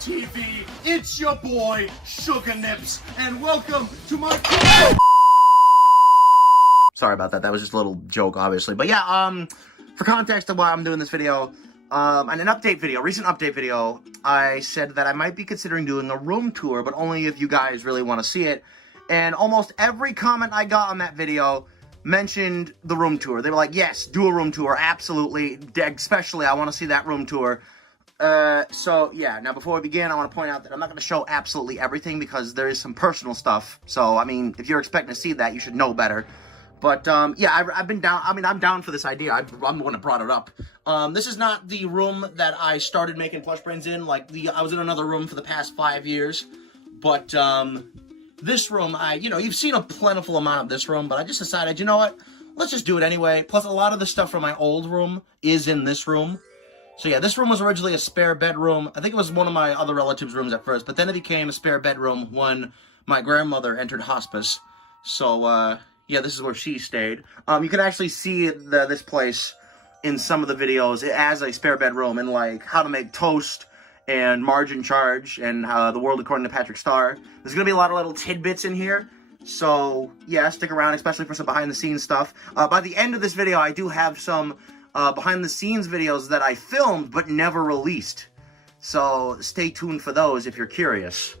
TV. It's your boy, Sugar Nips, and welcome to my... Sorry about that. That was just a little joke, obviously. But yeah, for context of why I'm doing this video, on an update video, recent update video, I said that I might be considering doing a room tour, but only if you guys really want to see it. And almost every comment I got on that video mentioned the room tour. They were like, yes, do a room tour, absolutely, especially I want to see that room tour. So yeah, now before we begin, I want to point out that I'm not going to show absolutely everything because there is some personal stuff. So, I mean, if you're expecting to see that, you should know better. But, yeah, I've been down, I mean, I'm down for this idea. I'm the one that brought it up. This is not the room that I started making PlushBrains in. Like, I was in another room for the past 5 years. But, this room, you've seen a plentiful amount of this room, but I just decided, you know what? Let's just do it anyway. Plus, a lot of the stuff from my old room is in this room. So, yeah, this room was originally a spare bedroom. I think it was one of my other relatives' rooms at first, but then it became a spare bedroom when my grandmother entered hospice. So, yeah, this is where she stayed. You can actually see this place in some of the videos as a spare bedroom and, like, how to make toast and margin charge and the world according to Patrick Star. There's going to be a lot of little tidbits in here. So, yeah, stick around, especially for some behind-the-scenes stuff. By the end of this video, I do have some behind-the-scenes videos that I filmed but never released. So, stay tuned for those if you're curious.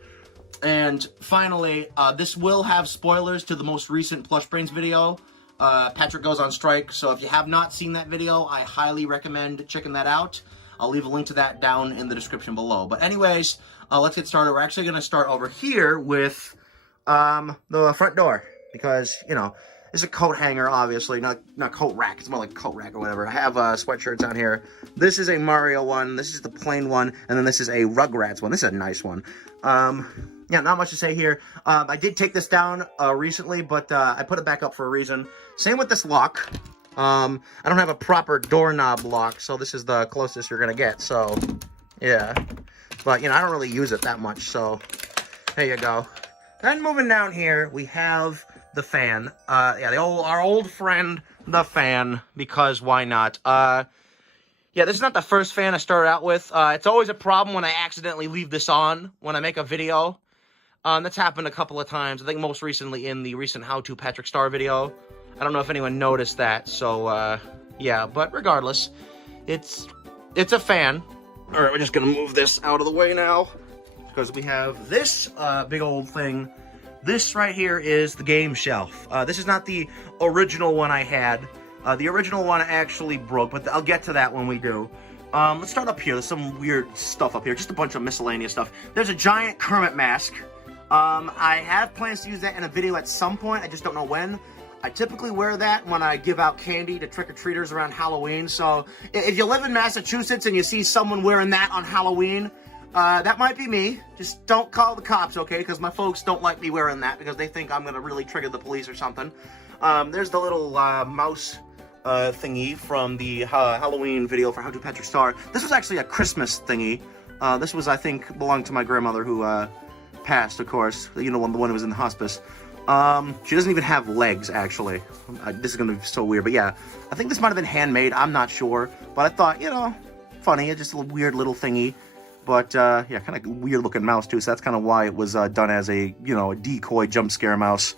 And finally, this will have spoilers to the most recent PlushBrains video. Patrick goes on strike, so if you have not seen that video, I highly recommend checking that out. I'll leave a link to that down in the description below. But anyways, let's get started. We're actually going to start over here with the front door. Because, you know, it's a coat hanger, obviously. Not coat rack. It's more like a coat rack or whatever. I have sweatshirts on here. This is a Mario one. This is the plain one. And then this is a Rugrats one. This is a nice one. Yeah, not much to say here. I did take this down recently, but I put it back up for a reason. Same with this lock. I don't have a proper doorknob lock, so this is the closest you're going to get, so, yeah. But, you know, I don't really use it that much, so there you go. Then moving down here, we have the fan. Yeah, our old friend, the fan, because why not? Yeah, this is not the first fan I started out with. It's always a problem when I accidentally leave this on when I make a video. That's happened a couple of times. I think most recently in the recent How to Patrick Star video. I don't know if anyone noticed that, so, yeah, but regardless, it's a fan. Alright, we're just gonna move this out of the way now, because we have this, big old thing. This right here is the game shelf. This is not the original one I had. The original one actually broke, but I'll get to that when we do. Let's start up here. There's some weird stuff up here, just a bunch of miscellaneous stuff. There's a giant Kermit mask. I have plans to use that in a video at some point, I just don't know when. I typically wear that when I give out candy to trick-or-treaters around Halloween, so if you live in Massachusetts and you see someone wearing that on Halloween, that might be me. Just don't call the cops, okay? Because my folks don't like me wearing that because they think I'm going to really trigger the police or something. There's the little mouse thingy from the Halloween video for How to Patrick Star. This was actually a Christmas thingy. This was, I think, belonged to my grandmother who passed, of course. You know, the one who was in the hospice. She doesn't even have legs, actually. This is going to be so weird, but yeah. I think this might have been handmade, I'm not sure. But I thought, you know, funny, it's just a weird little thingy. But, yeah, kind of weird looking mouse, too, so that's kind of why it was done as a, you know, a decoy jump scare mouse.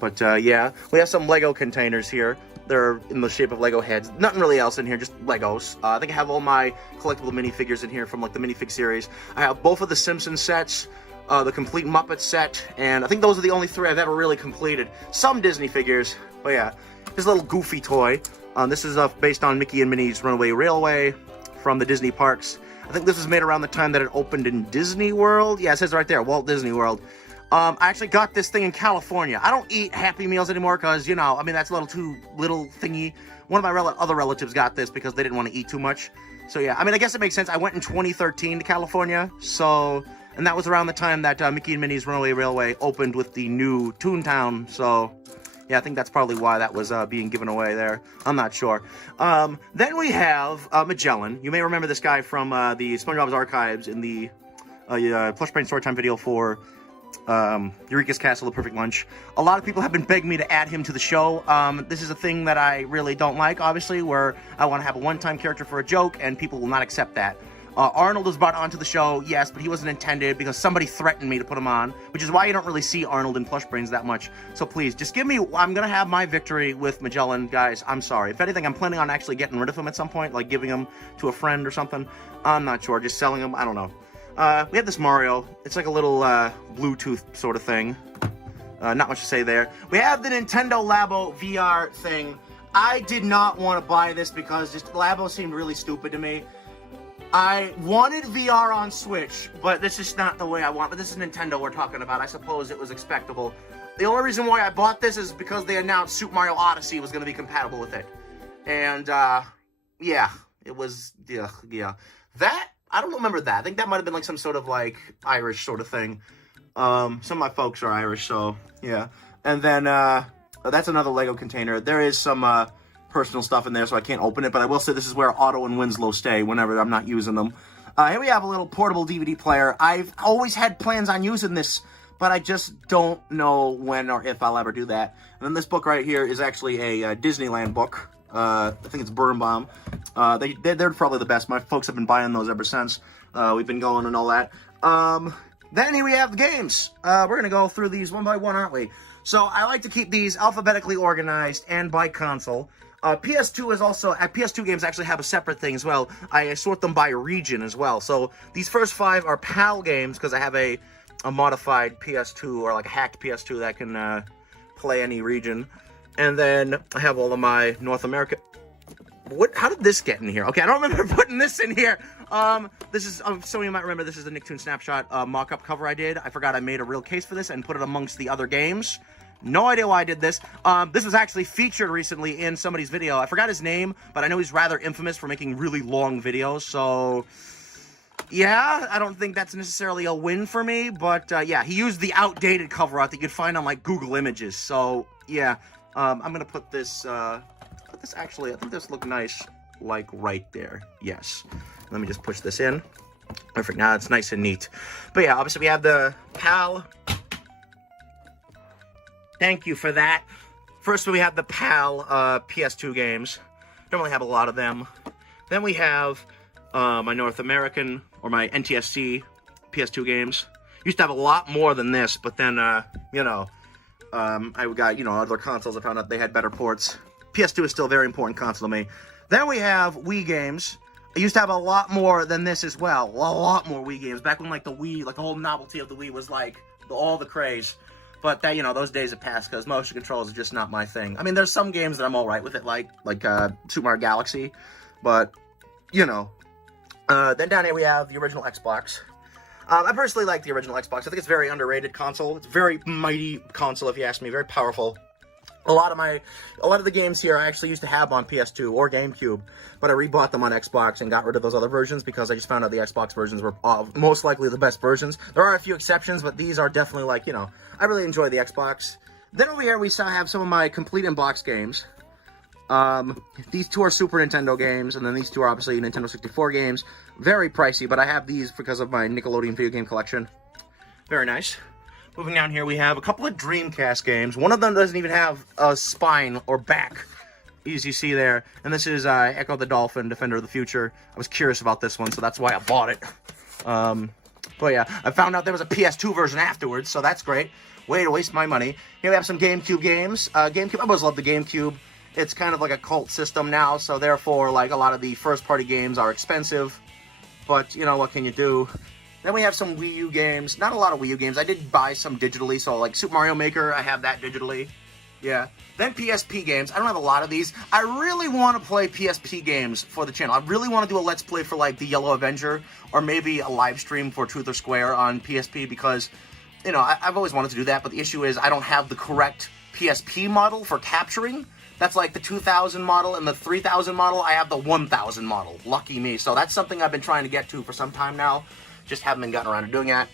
But, yeah, we have some Lego containers here. They're in the shape of Lego heads. Nothing really else in here, just Legos. I think I have all my collectible minifigures in here from, like, the minifig series. I have both of the Simpsons sets. The complete Muppet set, and I think those are the only 3 I've ever really completed. Some Disney figures, but yeah. This little goofy toy. This is based on Mickey and Minnie's Runaway Railway from the Disney parks. I think this was made around the time that it opened in Disney World. Yeah, it says right there, Walt Disney World. I actually got this thing in California. I don't eat Happy Meals anymore because, you know, I mean, that's a little too little thingy. One of my other relatives got this because they didn't want to eat too much. So yeah, I mean, I guess it makes sense. I went in 2013 to California, so... And that was around the time that Mickey and Minnie's Runaway Railway opened with the new Toontown, so yeah, I think that's probably why that was being given away there. I'm not sure. Then we have Magellan. You may remember this guy from the SpongeBob's Archives in the PlushBrains Storytime video for Eureka's Castle, The Perfect Lunch. A lot of people have been begging me to add him to the show. This is a thing that I really don't like, obviously, where I want to have a one-time character for a joke, and people will not accept that. Arnold was brought onto the show, yes, but he wasn't intended because somebody threatened me to put him on, which is why you don't really see Arnold in PlushBrains that much. So please, just give me, I'm going to have my victory with Magellan, guys. I'm sorry. If anything, I'm planning on actually getting rid of him at some point, like giving him to a friend or something. I'm not sure, just selling him, I don't know. We have this Mario. It's like a little Bluetooth sort of thing. Not much to say there. We have the Nintendo Labo VR thing. I did not want to buy this because just Labo seemed really stupid to me. I wanted VR on Switch, but this is not the way I want. But this is Nintendo we're talking about. I suppose it was expectable. The only reason why I bought this is because they announced Super Mario Odyssey was going to be compatible with it. And, yeah, it was, yeah. That, I don't remember that. I think that might have been like some sort of like Irish sort of thing. Some of my folks are Irish, so, yeah. And then, that's another Lego container. There is some, personal stuff in there, so I can't open it, but I will say this is where Otto and Winslow stay whenever I'm not using them. Here we have a little portable DVD player. I've always had plans on using this, but I just don't know when or if I'll ever do that. And then this book right here is actually a Disneyland book. I think it's Birnbaum. They're probably the best. My folks have been buying those ever since. We've been going and all that. Then here we have the games. We're going to go through these one by one, aren't we? So I like to keep these alphabetically organized and by console. PS2 is also, PS2 games actually have a separate thing as well. I sort them by region as well. So these first 5 are PAL games because I have a modified PS2 or like a hacked PS2 that can play any region. And then I have all of my North America. How did this get in here? Okay, I don't remember putting this in here. This is, some of you might remember, this is the Nicktoon Snapshot mock-up cover I did. I forgot I made a real case for this and put it amongst the other games. No idea why I did this. This was actually featured recently in somebody's video. I forgot his name, but I know he's rather infamous for making really long videos. So, yeah, I don't think that's necessarily a win for me. But, yeah, he used the outdated cover art that you'd find on, like, Google Images. So, yeah, I'm going to put this, actually, I think this looked nice, like, right there. Yes. Let me just push this in. Perfect. Now it's nice and neat. But, yeah, obviously we have the PAL. Thank you for that. First, we have the PAL PS2 games. Don't really have a lot of them. Then we have my North American, or my NTSC PS2 games. Used to have a lot more than this, but then, you know, I got, you know, other consoles. I found out they had better ports. PS2 is still a very important console to me. Then we have Wii games. I used to have a lot more than this as well. A lot more Wii games. Back when, like, the Wii, like, the whole novelty of the Wii was, like, all the craze. But, that, you know, those days have passed because motion controls are just not my thing. I mean, there's some games that I'm alright with it, like Super Mario Galaxy. But, you know. Then down here we have the original Xbox. I personally like the original Xbox. I think it's a very underrated console. It's a very mighty console, if you ask me. Very powerful. A lot of the games here I actually used to have on PS2 or GameCube, but I rebought them on Xbox and got rid of those other versions because I just found out the Xbox versions were most likely the best versions. There are a few exceptions, but these are definitely, like, you know, I really enjoy the Xbox. Then over here we have some of my complete in-box games. These 2 are Super Nintendo games, and then these 2 are obviously Nintendo 64 games. Very pricey, but I have these because of my Nickelodeon video game collection. Very nice. Moving down here, we have a couple of Dreamcast games. One of them doesn't even have a spine or back, as you see there. And this is Echo the Dolphin, Defender of the Future. I was curious about this one, so that's why I bought it. But yeah, I found out there was a PS2 version afterwards, so that's great. Way to waste my money. Here we have some GameCube games. GameCube, I always loved the GameCube. It's kind of like a cult system now, so therefore, like, a lot of the first-party games are expensive. But, you know, what can you do? Then we have some Wii U games. Not a lot of Wii U games. I did buy some digitally, so like Super Mario Maker, I have that digitally. Yeah. Then PSP games. I don't have a lot of these. I really want to play PSP games for the channel. I really want to do a Let's Play for like the Yellow Avenger, or maybe a live stream for Truth or Square on PSP because, you know, I've always wanted to do that, but the issue is I don't have the correct PSP model for capturing. That's like the 2000 model and the 3000 model. I have the 1000 model. Lucky me. So that's something I've been trying to get to for some time now. Just haven't been gotten around to doing that.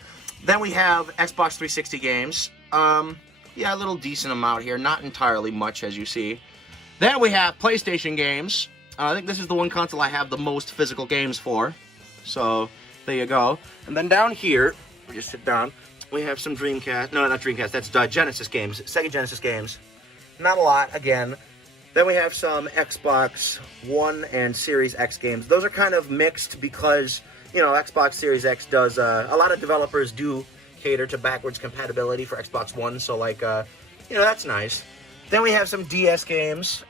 Then we have Xbox 360 games. Yeah, a little decent amount here. Not entirely much, as you see. Then we have PlayStation games. I think this is the one console I have the most physical games for. So, there you go. And then down here, we just sit down, we have some Dreamcast. No, not Dreamcast. That's Genesis games. Sega Genesis games. Not a lot, again. Then we have some Xbox One and Series X games. Those are kind of mixed because you know, Xbox Series X does, a lot of developers do cater to backwards compatibility for Xbox One, so like, you know, that's nice. Then we have some DS games.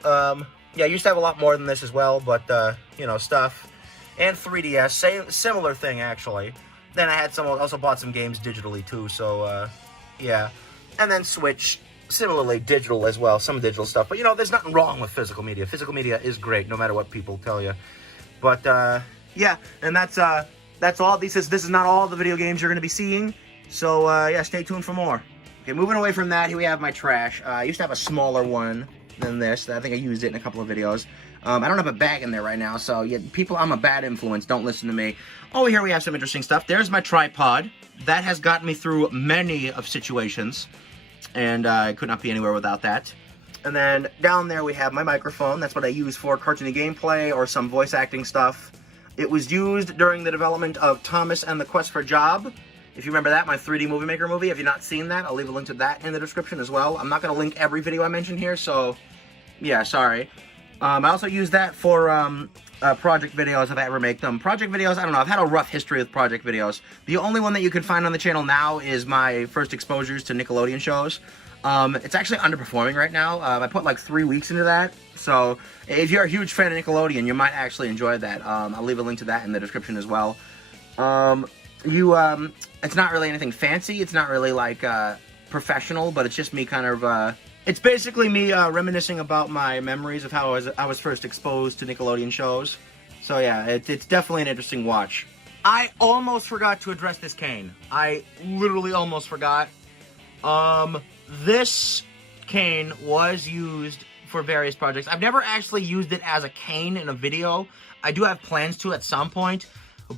Yeah, I used to have a lot more than this as well, but, you know, stuff. And 3DS, similar thing, actually. Then I had also bought some games digitally, too, so, yeah. And then Switch, similarly digital as well, some digital stuff. But, you know, there's nothing wrong with physical media. Physical media is great, no matter what people tell you. But, yeah, and that's all. This is not all the video games you're going to be seeing. So, yeah, stay tuned for more. Okay, moving away from that, here we have my trash. I used to have a smaller one than this. I think I used it in a couple of videos. I don't have a bag in there right now, so yeah, people, I'm a bad influence. Don't listen to me. Oh, here we have some interesting stuff. There's my tripod. That has gotten me through many of situations, and I could not be anywhere without that. And then down there we have my microphone. That's what I use for cartoony gameplay or some voice acting stuff. It was used during the development of Thomas and the Quest for a Job. If you remember that, my 3D Movie Maker movie. If you've not seen that, I'll leave a link to that in the description as well. I'm not going to link every video I mentioned here, so yeah, sorry. I also use that for project videos if I ever make them. Project videos, I don't know, I've had a rough history with project videos. The only one that you can find on the channel now is my first exposures to Nickelodeon shows. It's actually underperforming right now. I put like 3 weeks into that, so if you're a huge fan of Nickelodeon, you might actually enjoy that. I'll leave a link to that in the description as well. It's not really anything fancy. It's not really like professional, but it's just me kind of. It's basically me reminiscing about my memories of how I was first exposed to Nickelodeon shows. So yeah, it's definitely an interesting watch. I almost forgot to address this cane. I literally almost forgot. This cane was used for various projects. I've never actually used it as a cane in a video. I do have plans to at some point.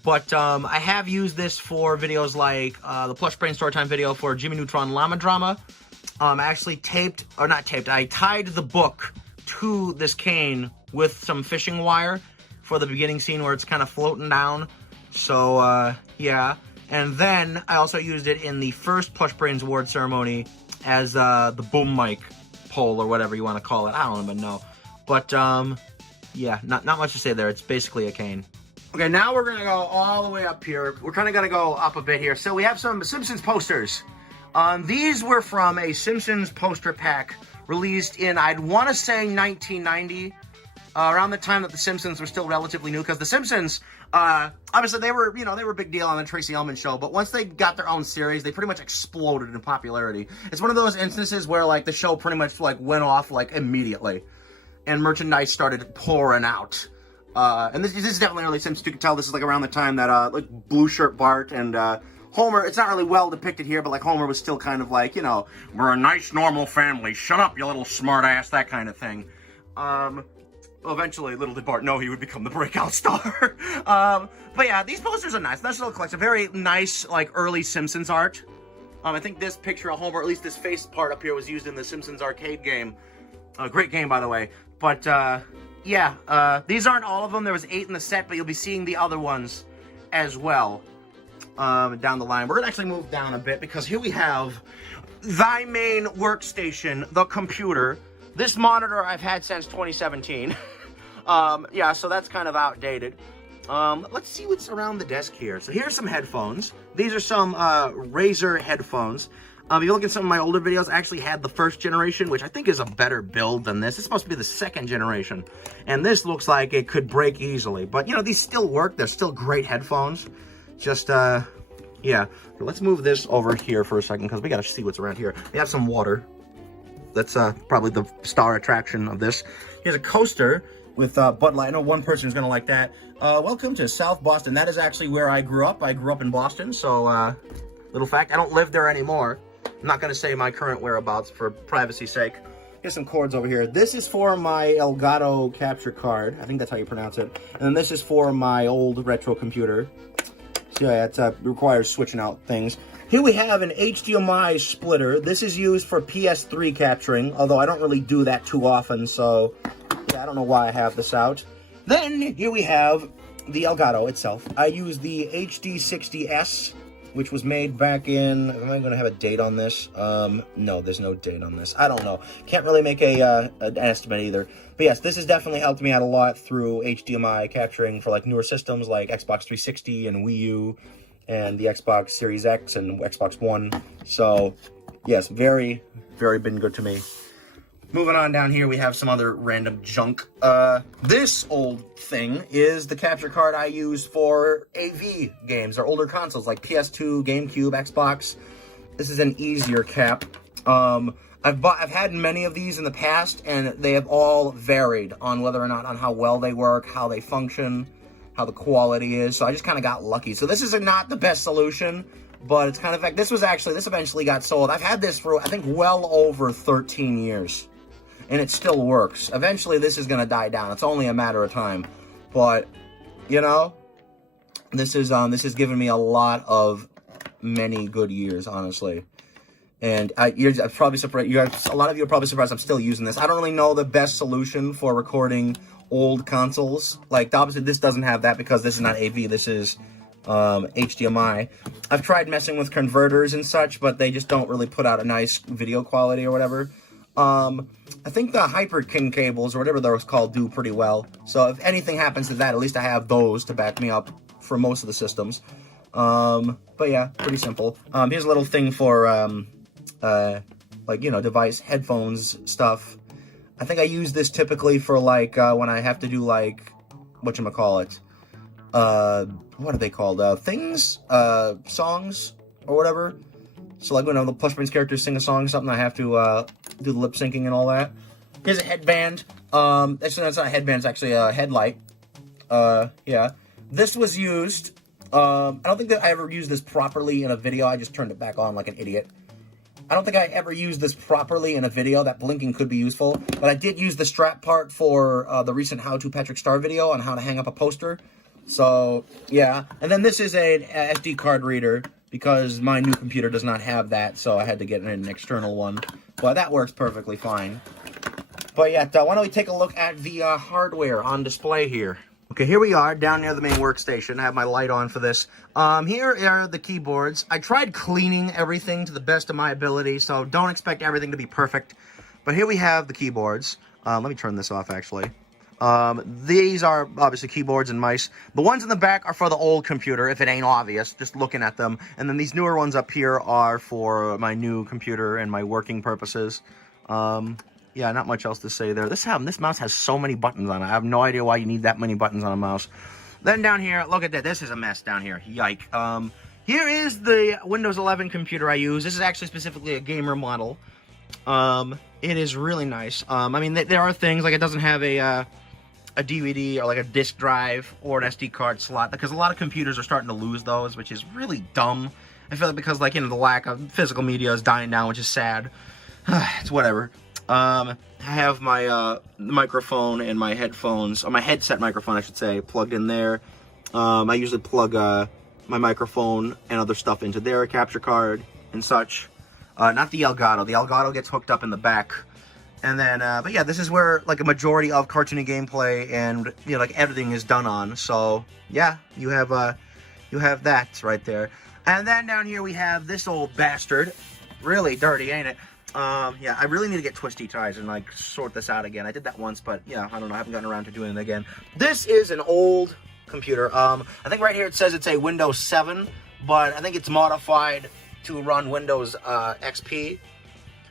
But I have used this for videos like the PlushBrains Storytime video for Jimmy Neutron Llama Drama. I actually I tied the book to this cane with some fishing wire for the beginning scene where it's kind of floating down. So, yeah. And then I also used it in the first PlushBrains award ceremony as the boom mic pole or whatever you want to call it. I don't even know. But, yeah, not much to say there. It's basically a cane. Okay, now we're going to go all the way up here. We're kind of going to go up a bit here. So we have some Simpsons posters. These were from a Simpsons poster pack released in, I'd want to say, 1990. Around the time that the Simpsons were still relatively new. Because the Simpsons, obviously, they were a big deal on the Tracy Ullman Show. But once they got their own series, they pretty much exploded in popularity. It's one of those instances where, like, the show pretty much, like, went off, like, immediately. And merchandise started pouring out. And this is definitely early Simpsons. You can tell this is like around the time that like Blue Shirt Bart and Homer. It's not really well depicted here, but like Homer was still kind of like, you know, we're a nice normal family. Shut up, you little smart ass, that kind of thing. Eventually, little did Bart know he would become the breakout star. But yeah, these posters are nice. Nice little collection. Very nice, like early Simpsons art. I think this picture of Homer, or at least this face part up here, was used in the Simpsons arcade game. Great game, by the way. But yeah, these aren't all of them. There was 8 in the set, but you'll be seeing the other ones as well down the line. We're going to actually move down a bit because here we have thy main workstation, the computer. This monitor I've had since 2017. Yeah, so that's kind of outdated. Let's see what's around the desk here. So here's some headphones. These are some Razer headphones. If you look at some of my older videos, I actually had the first generation, which I think is a better build than this. It's supposed to be the second generation. And this looks like it could break easily. But, you know, these still work. They're still great headphones. Just, yeah. Let's move this over here for a second, because we got to see what's around here. We have some water. That's probably the star attraction of this. Here's a coaster with Bud Light. I know one person is going to like that. Welcome to South Boston. That is actually where I grew up. I grew up in Boston, so, little fact, I don't live there anymore. I'm not going to say my current whereabouts for privacy's sake. Here's some cords over here. This is for my Elgato capture card. I think that's how you pronounce it. And then this is for my old retro computer. So yeah, it requires switching out things. Here we have an HDMI splitter. This is used for PS3 capturing, although I don't really do that too often, so yeah, I don't know why I have this out. Then here we have the Elgato itself. I use the HD60S which was made back in, am I going to have a date on this? No, there's no date on this. I don't know. Can't really make an estimate either. But yes, this has definitely helped me out a lot through HDMI capturing for like newer systems like Xbox 360 and Wii U and the Xbox Series X and Xbox One. So yes, very, very been good to me. Moving on down here, we have some other random junk. This old thing is the capture card I use for AV games or older consoles like PS2, GameCube, Xbox. This is an easier cap. I've had many of these in the past, and they have all varied on whether or not on how well they work, how they function, how the quality is. So I just kind of got lucky. So this is not the best solution, but it's kind of like this eventually got sold. I've had this for I think well over 13 years. And it still works. Eventually, this is gonna die down. It's only a matter of time. But, you know, this is given me a lot of many good years, honestly. And you're probably surprised. A lot of you are probably surprised I'm still using this. I don't really know the best solution for recording old consoles. Like, obviously, this doesn't have that because this is not AV. This is HDMI. I've tried messing with converters and such, but they just don't really put out a nice video quality or whatever. I think the Hyper-King cables, or whatever those called, do pretty well. So if anything happens to that, at least I have those to back me up for most of the systems. But yeah, pretty simple. Here's a little thing for, like, you know, device, headphones, stuff. I think I use this typically for, like, when I have to do, like, whatchamacallit, what are they called? Things? Songs? Or whatever. So, like, when the PlushBrains characters sing a song or something, I have to, do the lip syncing and all that. Here's a headband. Actually, that's not a headband, it's actually a headlight. Yeah. This was used, I don't think that I ever used this properly in a video. I just turned it back on like an idiot. I don't think I ever used this properly in a video. That blinking could be useful. But I did use the strap part for the recent How to Patrick Star video on how to hang up a poster. So, yeah. And then this is a SD card reader, because my new computer does not have that, so I had to get an external one. But that works perfectly fine. But yeah, why don't we take a look at the hardware on display here. Okay, here we are, down near the main workstation. I have my light on for this. Here are the keyboards. I tried cleaning everything to the best of my ability, so don't expect everything to be perfect. But here we have the keyboards. Let me turn this off, actually. These are obviously keyboards and mice. The ones in the back are for the old computer, if it ain't obvious, just looking at them. And then these newer ones up here are for my new computer and my working purposes. Yeah, not much else to say there. This mouse has so many buttons on it. I have no idea why you need that many buttons on a mouse. Then down here, look at that. This is a mess down here. Yike. Here is the Windows 11 computer I use. This is actually specifically a gamer model. It is really nice. I mean, there are things, like it doesn't have a DVD or like a disk drive or an SD card slot, because a lot of computers are starting to lose those, which is really dumb. I feel like because, like, you know, the lack of physical media is dying down, which is sad. It's whatever. I have my microphone and my headphones, or my headset microphone, I should say, plugged in there. I usually plug my microphone and other stuff into their capture card and such. Not the Elgato. The Elgato gets hooked up in the back. And then, but yeah, this is where, like, a majority of cartoony gameplay and, you know, like, editing is done on. So, yeah, you have that right there. And then down here we have this old bastard. Really dirty, ain't it? Yeah, I really need to get twisty ties and, like, sort this out again. I did that once, but, yeah, I don't know. I haven't gotten around to doing it again. This is an old computer. I think right here it says it's a Windows 7, but I think it's modified to run Windows XP.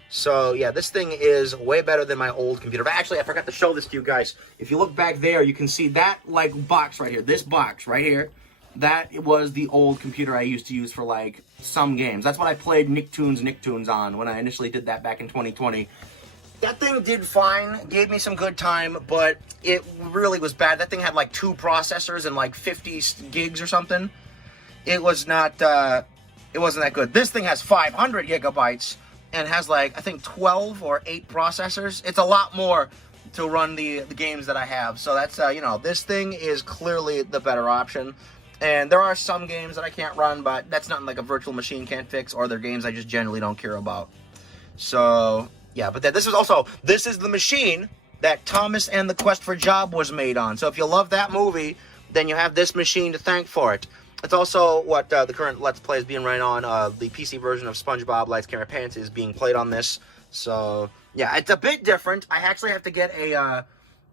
So, yeah, this thing is way better than my old computer. But actually, I forgot to show this to you guys. If you look back there, you can see that, like, box right here. This box right here. That was the old computer I used to use for, like, some games. That's what I played Nicktoons on when I initially did that back in 2020. That thing did fine, gave me some good time, but it really was bad. That thing had, like, 2 processors and, like, 50 gigs or something. It was not, it wasn't that good. This thing has 500 gigabytes and has, like, I think 12 or 8 processors. It's a lot more to run the games that I have. So that's, you know, this thing is clearly the better option. And there are some games that I can't run, but that's nothing like a virtual machine can't fix, or they're games I just generally don't care about. So, yeah, but this is the machine that Thomas and the Quest for Job was made on. So if you love that movie, then you have this machine to thank for it. It's also what the current Let's Play is being ran on. The PC version of SpongeBob SquarePants is being played on this. So, yeah, it's a bit different. I actually have to get a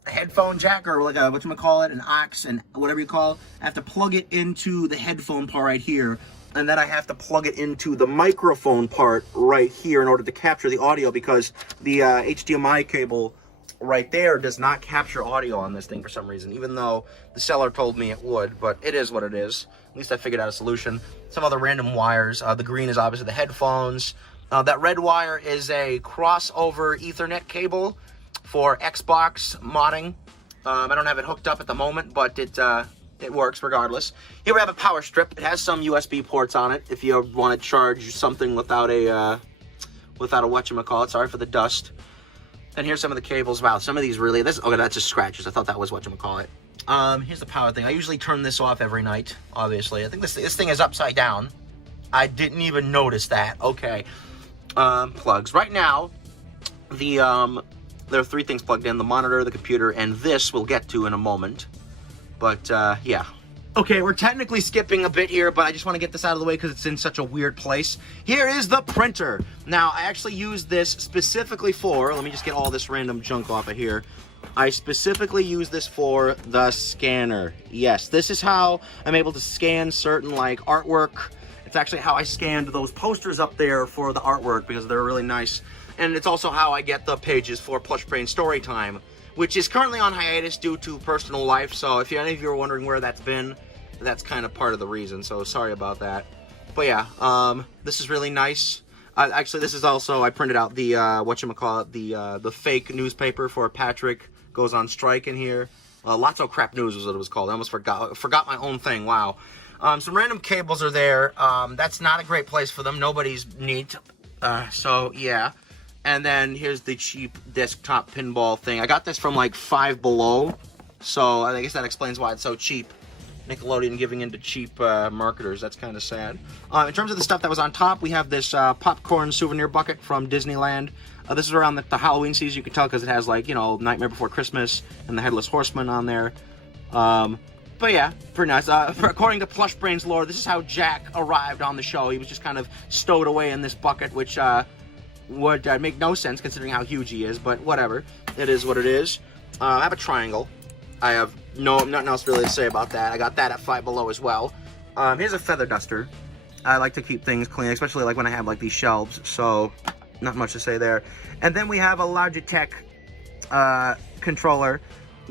headphone jack, or like a, whatchamacallit, an aux, and whatever you call it. I have to plug it into the headphone part right here. And then I have to plug it into the microphone part right here in order to capture the audio, because the HDMI cable right there does not capture audio on this thing for some reason, even though the seller told me it would, but it is what it is. At least I figured out a solution. Some other random wires. The green is obviously the headphones. That red wire is a crossover Ethernet cable for Xbox modding. I don't have it hooked up at the moment, but it works regardless. Here we have a power strip. It has some USB ports on it if you want to charge something without a whatchamacallit. Sorry for the dust. And here's some of the cables. Wow, some of these really... Okay, that's just scratches. I thought that was whatchamacallit. Here's the power thing. I usually turn this off every night, obviously. I think this thing is upside down. I didn't even notice that. Okay. Plugs. Right now, there are 3 things plugged in. The monitor, the computer, and this we'll get to in a moment. But, yeah. Okay, we're technically skipping a bit here, but I just want to get this out of the way because it's in such a weird place. Here is the printer. Now, I actually use this specifically for... Let me just get all this random junk off of here. I specifically use this for the scanner. Yes, this is how I'm able to scan certain, like, artwork. It's actually how I scanned those posters up there for the artwork because they're really nice. And it's also how I get the pages for PlushBrains Storytime, which is currently on hiatus due to personal life. So if any of you are wondering where that's been, that's kind of part of the reason. So sorry about that. But yeah, this is really nice. Actually, this is also, I printed out the, the fake newspaper for Patrick Goes on Strike in here. Lots of Crap News was what it was called. I almost forgot my own thing. Wow. Some random cables are there. That's not a great place for them. Nobody's neat. So yeah. And then here's the cheap desktop pinball thing. I got this from like Five Below, so I guess that explains why it's so cheap. Nickelodeon giving in to cheap marketers. That's kind of sad. In terms of the stuff that was on top, we have this popcorn souvenir bucket from Disneyland. This is around the Halloween season. You can tell because it has, like, you know, Nightmare Before Christmas and the Headless Horseman on there. But yeah, pretty nice. According to PlushBrains lore, this is how Jack arrived on the show. He was just kind of stowed away in this bucket, which would make no sense considering how huge he is, but whatever. It is what it is. I have a triangle. I have nothing else really to say about that. I got that at Five Below as well. Here's a feather duster. I like to keep things clean, especially like when I have like these shelves, so not much to say there. And then we have a Logitech controller.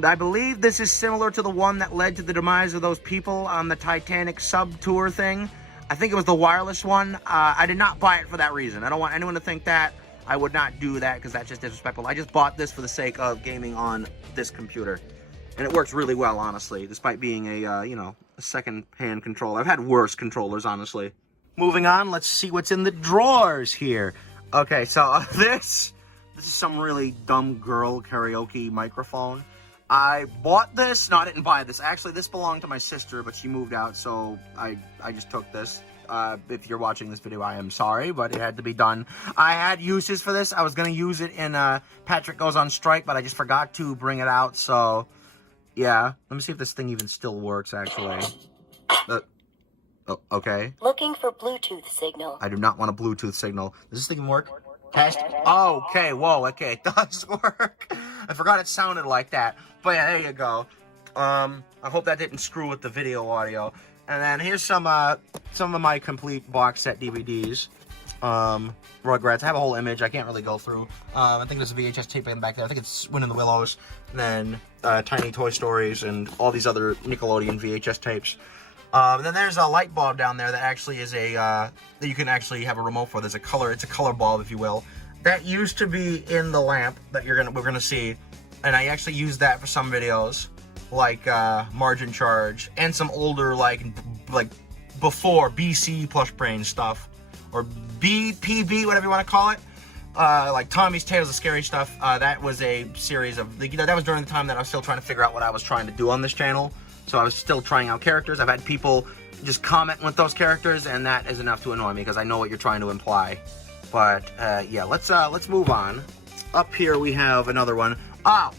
I believe this is similar to the one that led to the demise of those people on the Titanic sub tour thing. I think it was the wireless one. I did not buy it for that reason. I don't want anyone to think that. I would not do that because that's just disrespectful. I just bought this for the sake of gaming on this computer. And it works really well, honestly, despite being a, you know, a second-hand controller. I've had worse controllers, honestly. Moving on, let's see what's in the drawers here. Okay, so this is some really dumb girl karaoke microphone. I bought this. No, I didn't buy this. Actually, this belonged to my sister, but she moved out, so I just took this. If you're watching this video, I am sorry, but it had to be done. I had uses for this. I was going to use it in Patrick Goes on Strike, but I just forgot to bring it out, so yeah. Let me see if this thing even still works, actually. Oh, okay. Looking for Bluetooth signal. I do not want a Bluetooth signal. Does this thing work? Test. Oh, okay. Whoa, okay. It does work. I forgot it sounded like that. But yeah, there you go. I hope that didn't screw with the video audio. And then here's some of my complete box set DVDs. Rugrats. I have a whole image. I can't really go through. I think there's a VHS tape in back there. I think it's Wind in the Willows. And then Tiny Toy Stories and all these other Nickelodeon VHS tapes. Then there's a light bulb down there that actually is a that you can actually have a remote for. There's a color. It's a color bulb, if you will. That used to be in the lamp that we're gonna see, and I actually use that for some videos, like Margin Charge and some older like before BC PlushBrains stuff, or BPB, whatever you want to call it. Like Tommy's Tales of Scary Stuff. That was a series of, you know, that was during the time that I was still trying to figure out what I was trying to do on this channel. So I was still trying out characters. I've had people just comment with those characters, and that is enough to annoy me because I know what you're trying to imply. But yeah, let's move on. Up here we have another one. Oh,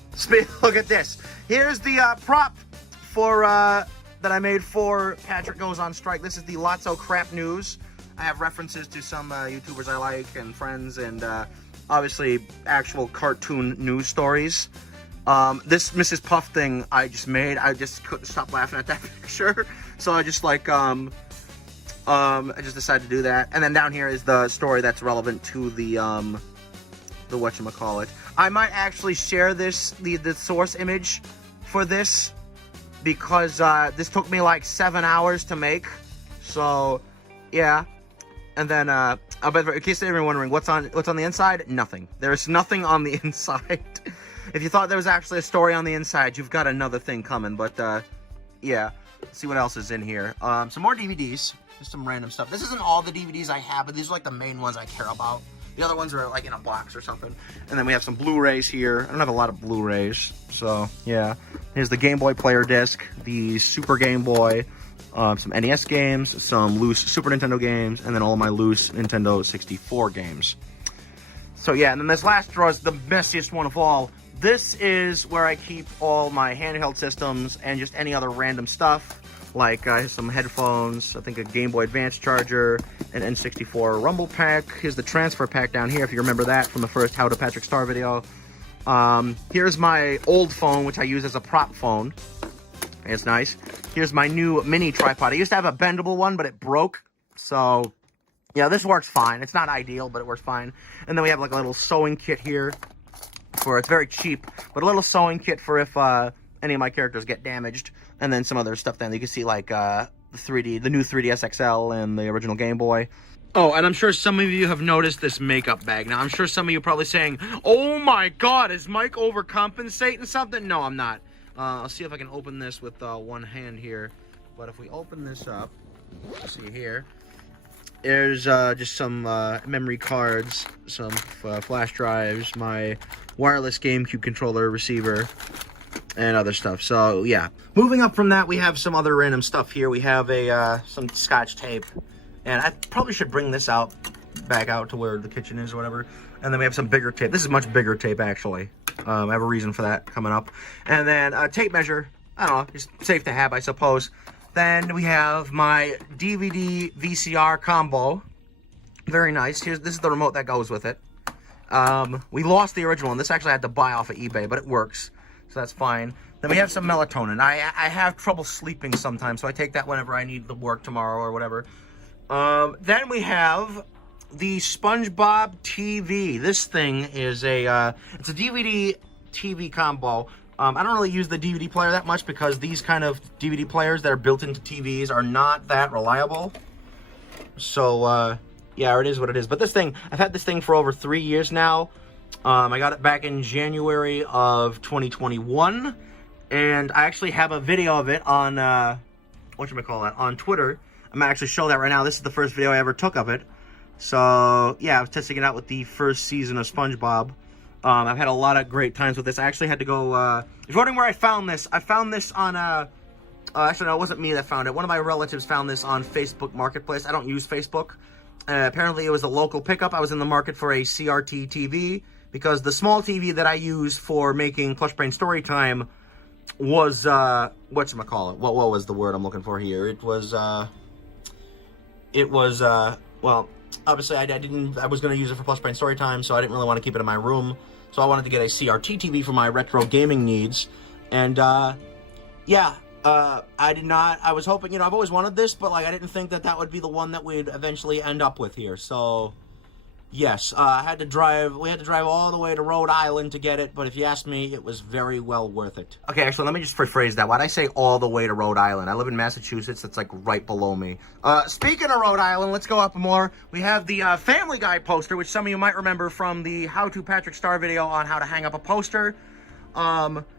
look at this. Here's the prop for that I made for Patrick Goes on Strike. This is the Lotso Crap News. I have references to some YouTubers I like and friends, and obviously actual cartoon news stories. This Mrs. Puff thing I just made, I just couldn't stop laughing at that picture. So I just like, I just decided to do that. And then down here is the story that's relevant to the whatchamacallit. I might actually share this, the source image for this, because this took me like 7 hours to make. So, yeah. And then, in case you're wondering, what's on the inside? Nothing. There's nothing on the inside. If you thought there was actually a story on the inside, you've got another thing coming. But, yeah. Let's see what else is in here. Some more DVDs. Just some random stuff. This isn't all the DVDs I have, but these are like the main ones I care about. The other ones are like in a box or something. And then we have some Blu-rays here. I don't have a lot of Blu-rays, so yeah. Here's the Game Boy player disc, the Super Game Boy, some NES games, some loose Super Nintendo games, and then all my loose Nintendo 64 games. So yeah, and then this last drawer is the messiest one of all. This is where I keep all my handheld systems and just any other random stuff. Like some headphones, I think a Game Boy Advance charger, an N64 Rumble pack. Here's the transfer pack down here, if you remember that from the first How to Patrick Star video. Here's my old phone, which I use as a prop phone. It's nice. Here's my new mini tripod. I used to have a bendable one, but it broke. So, yeah, this works fine. It's not ideal, but it works fine. And then we have like a little sewing kit here. It's very cheap, but a little sewing kit for if any of my characters get damaged. And then some other stuff then. You can see like the new 3DS XL and the original Game Boy. Oh, and I'm sure some of you have noticed this makeup bag. Now, I'm sure some of you are probably saying, oh my god, is Mike overcompensating something? No, I'm not. I'll see if I can open this with one hand here. But if we open this up, see here, there's just some memory cards, some flash drives, my wireless GameCube controller receiver, and other stuff. So yeah, moving up from that, we have some other random stuff here. We have some Scotch tape, and I probably should bring this back out to where the kitchen is or whatever. And then we have some bigger tape. This is much bigger tape actually. I have a reason for that coming up. And then a tape measure. I don't know, just safe to have, I suppose. Then we have my DVD VCR combo. Very nice. This is the remote that goes with it. We lost the original one. This actually I had to buy off of eBay, but it works. So that's fine. Then we have some melatonin. I have trouble sleeping sometimes, so I take that whenever I need to work tomorrow or whatever. Then we have the SpongeBob TV. This thing is it's a DVD TV combo. I don't really use the DVD player that much because these kind of DVD players that are built into TVs are not that reliable. So, yeah, it is what it is. But this thing, I've had this thing for over 3 years now. I got it back in January of 2021, and I actually have a video of it on, on Twitter. I'm gonna actually show that right now. This is the first video I ever took of it. So, yeah, I was testing it out with the first season of SpongeBob. I've had a lot of great times with this. I actually had to go, if you're wondering where I found this on, actually, no, it wasn't me that found it. One of my relatives found this on Facebook Marketplace. I don't use Facebook. Apparently, it was a local pickup. I was in the market for a CRT TV because the small TV that I use for making PlushBrains Storytime was, whatchamacallit? What was the word I'm looking for here? It was, well, obviously I was going to use it for PlushBrains Storytime, so I didn't really want to keep it in my room. So I wanted to get a CRT TV for my retro gaming needs. And, yeah, I was hoping, I've always wanted this, but, like, I didn't think that would be the one that we'd eventually end up with here. So, yes, we had to drive all the way to Rhode Island to get it, but if you ask me, it was very well worth it. Okay, actually, let me just rephrase that. Why'd I say all the way to Rhode Island? I live in Massachusetts. It's, like, right below me. Speaking of Rhode Island, let's go up more. We have the Family Guy poster, which some of you might remember from the How to Patrick Star video on how to hang up a poster.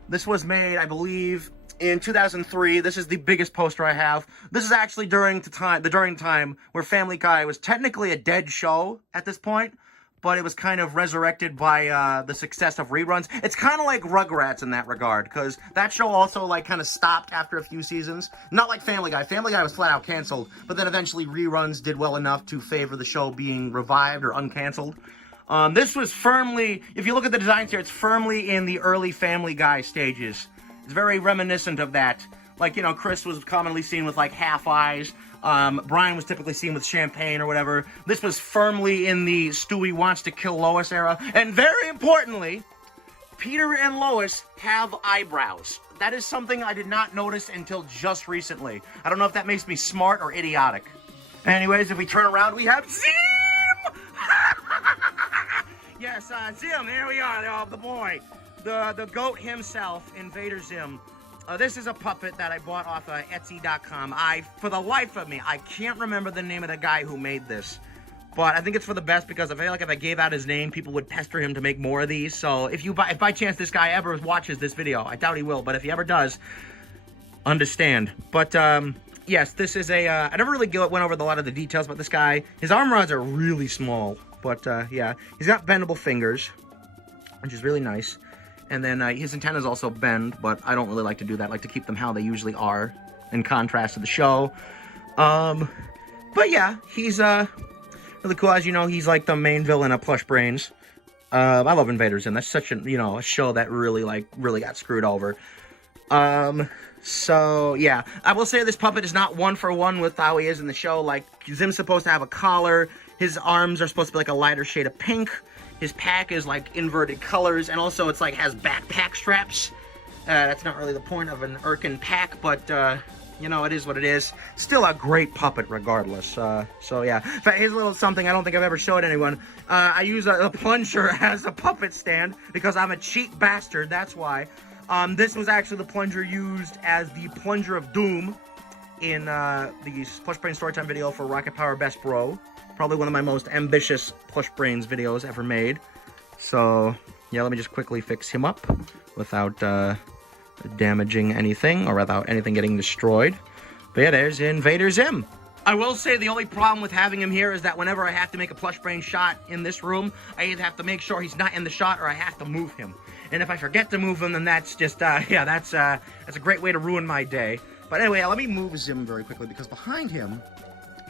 This was made, I believe, in 2003. This is the biggest poster I have. This is actually during the time where Family Guy was technically a dead show at this point, but it was kind of resurrected by the success of reruns. It's kind of like Rugrats in that regard, because that show also like kind of stopped after a few seasons. Not like Family Guy. Family Guy was flat out canceled, but then eventually reruns did well enough to favor the show being revived or uncanceled. This was firmly, if you look at the designs here, it's firmly in the early Family Guy stages. It's very reminiscent of that, Like, you know, Chris was commonly seen with, like, half eyes. Brian was typically seen with champagne or whatever. This was firmly in the Stewie wants to kill Lois era. And very importantly, Peter and Lois have eyebrows. That is something I did not notice until just recently. I don't know if that makes me smart or idiotic. Anyways, if we turn around, we have Zim! Yes, Zim, here we are, the boy. The goat himself, Invader Zim. This is a puppet that I bought off Etsy.com. For the life of me, I can't remember the name of the guy who made this. But I think it's for the best because I feel like if I gave out his name, people would pester him to make more of these. So if by chance this guy ever watches this video, I doubt he will, but if he ever does, understand. But yes, this is I never really went over a lot of the details about this guy. His arm rods are really small, but yeah, he's got bendable fingers, which is really nice. And then his antennas also bend, but I don't really like to do that. I like to keep them how they usually are, in contrast to the show. But yeah, he's really cool. As you know, he's like the main villain of PlushBrains. I love Invader Zim. That's such a show that really got screwed over. So yeah, I will say this puppet is not one for one with how he is in the show. Like, Zim's supposed to have a collar. His arms are supposed to be like a lighter shade of pink. His pack is like inverted colors, and also it's like has backpack straps. That's not really the point of an Irken pack, but you know, it is what it is. Still a great puppet regardless. So yeah. In fact, here's a little something I don't think I've ever showed anyone. I use a plunger as a puppet stand because I'm a cheap bastard, that's why. This was actually the plunger used as the plunger of doom in the PlushBrains Storytime video for Rocket Power Best Bro. Probably one of my most ambitious PlushBrains videos ever made. So yeah, let me just quickly fix him up without damaging anything, or without anything getting destroyed. But yeah, there's Invader Zim. I will say the only problem with having him here is that whenever I have to make a PlushBrains shot in this room, I either have to make sure he's not in the shot or I have to move him. And if I forget to move him, then that's just, yeah, that's a great way to ruin my day. But anyway, let me move Zim very quickly, because behind him,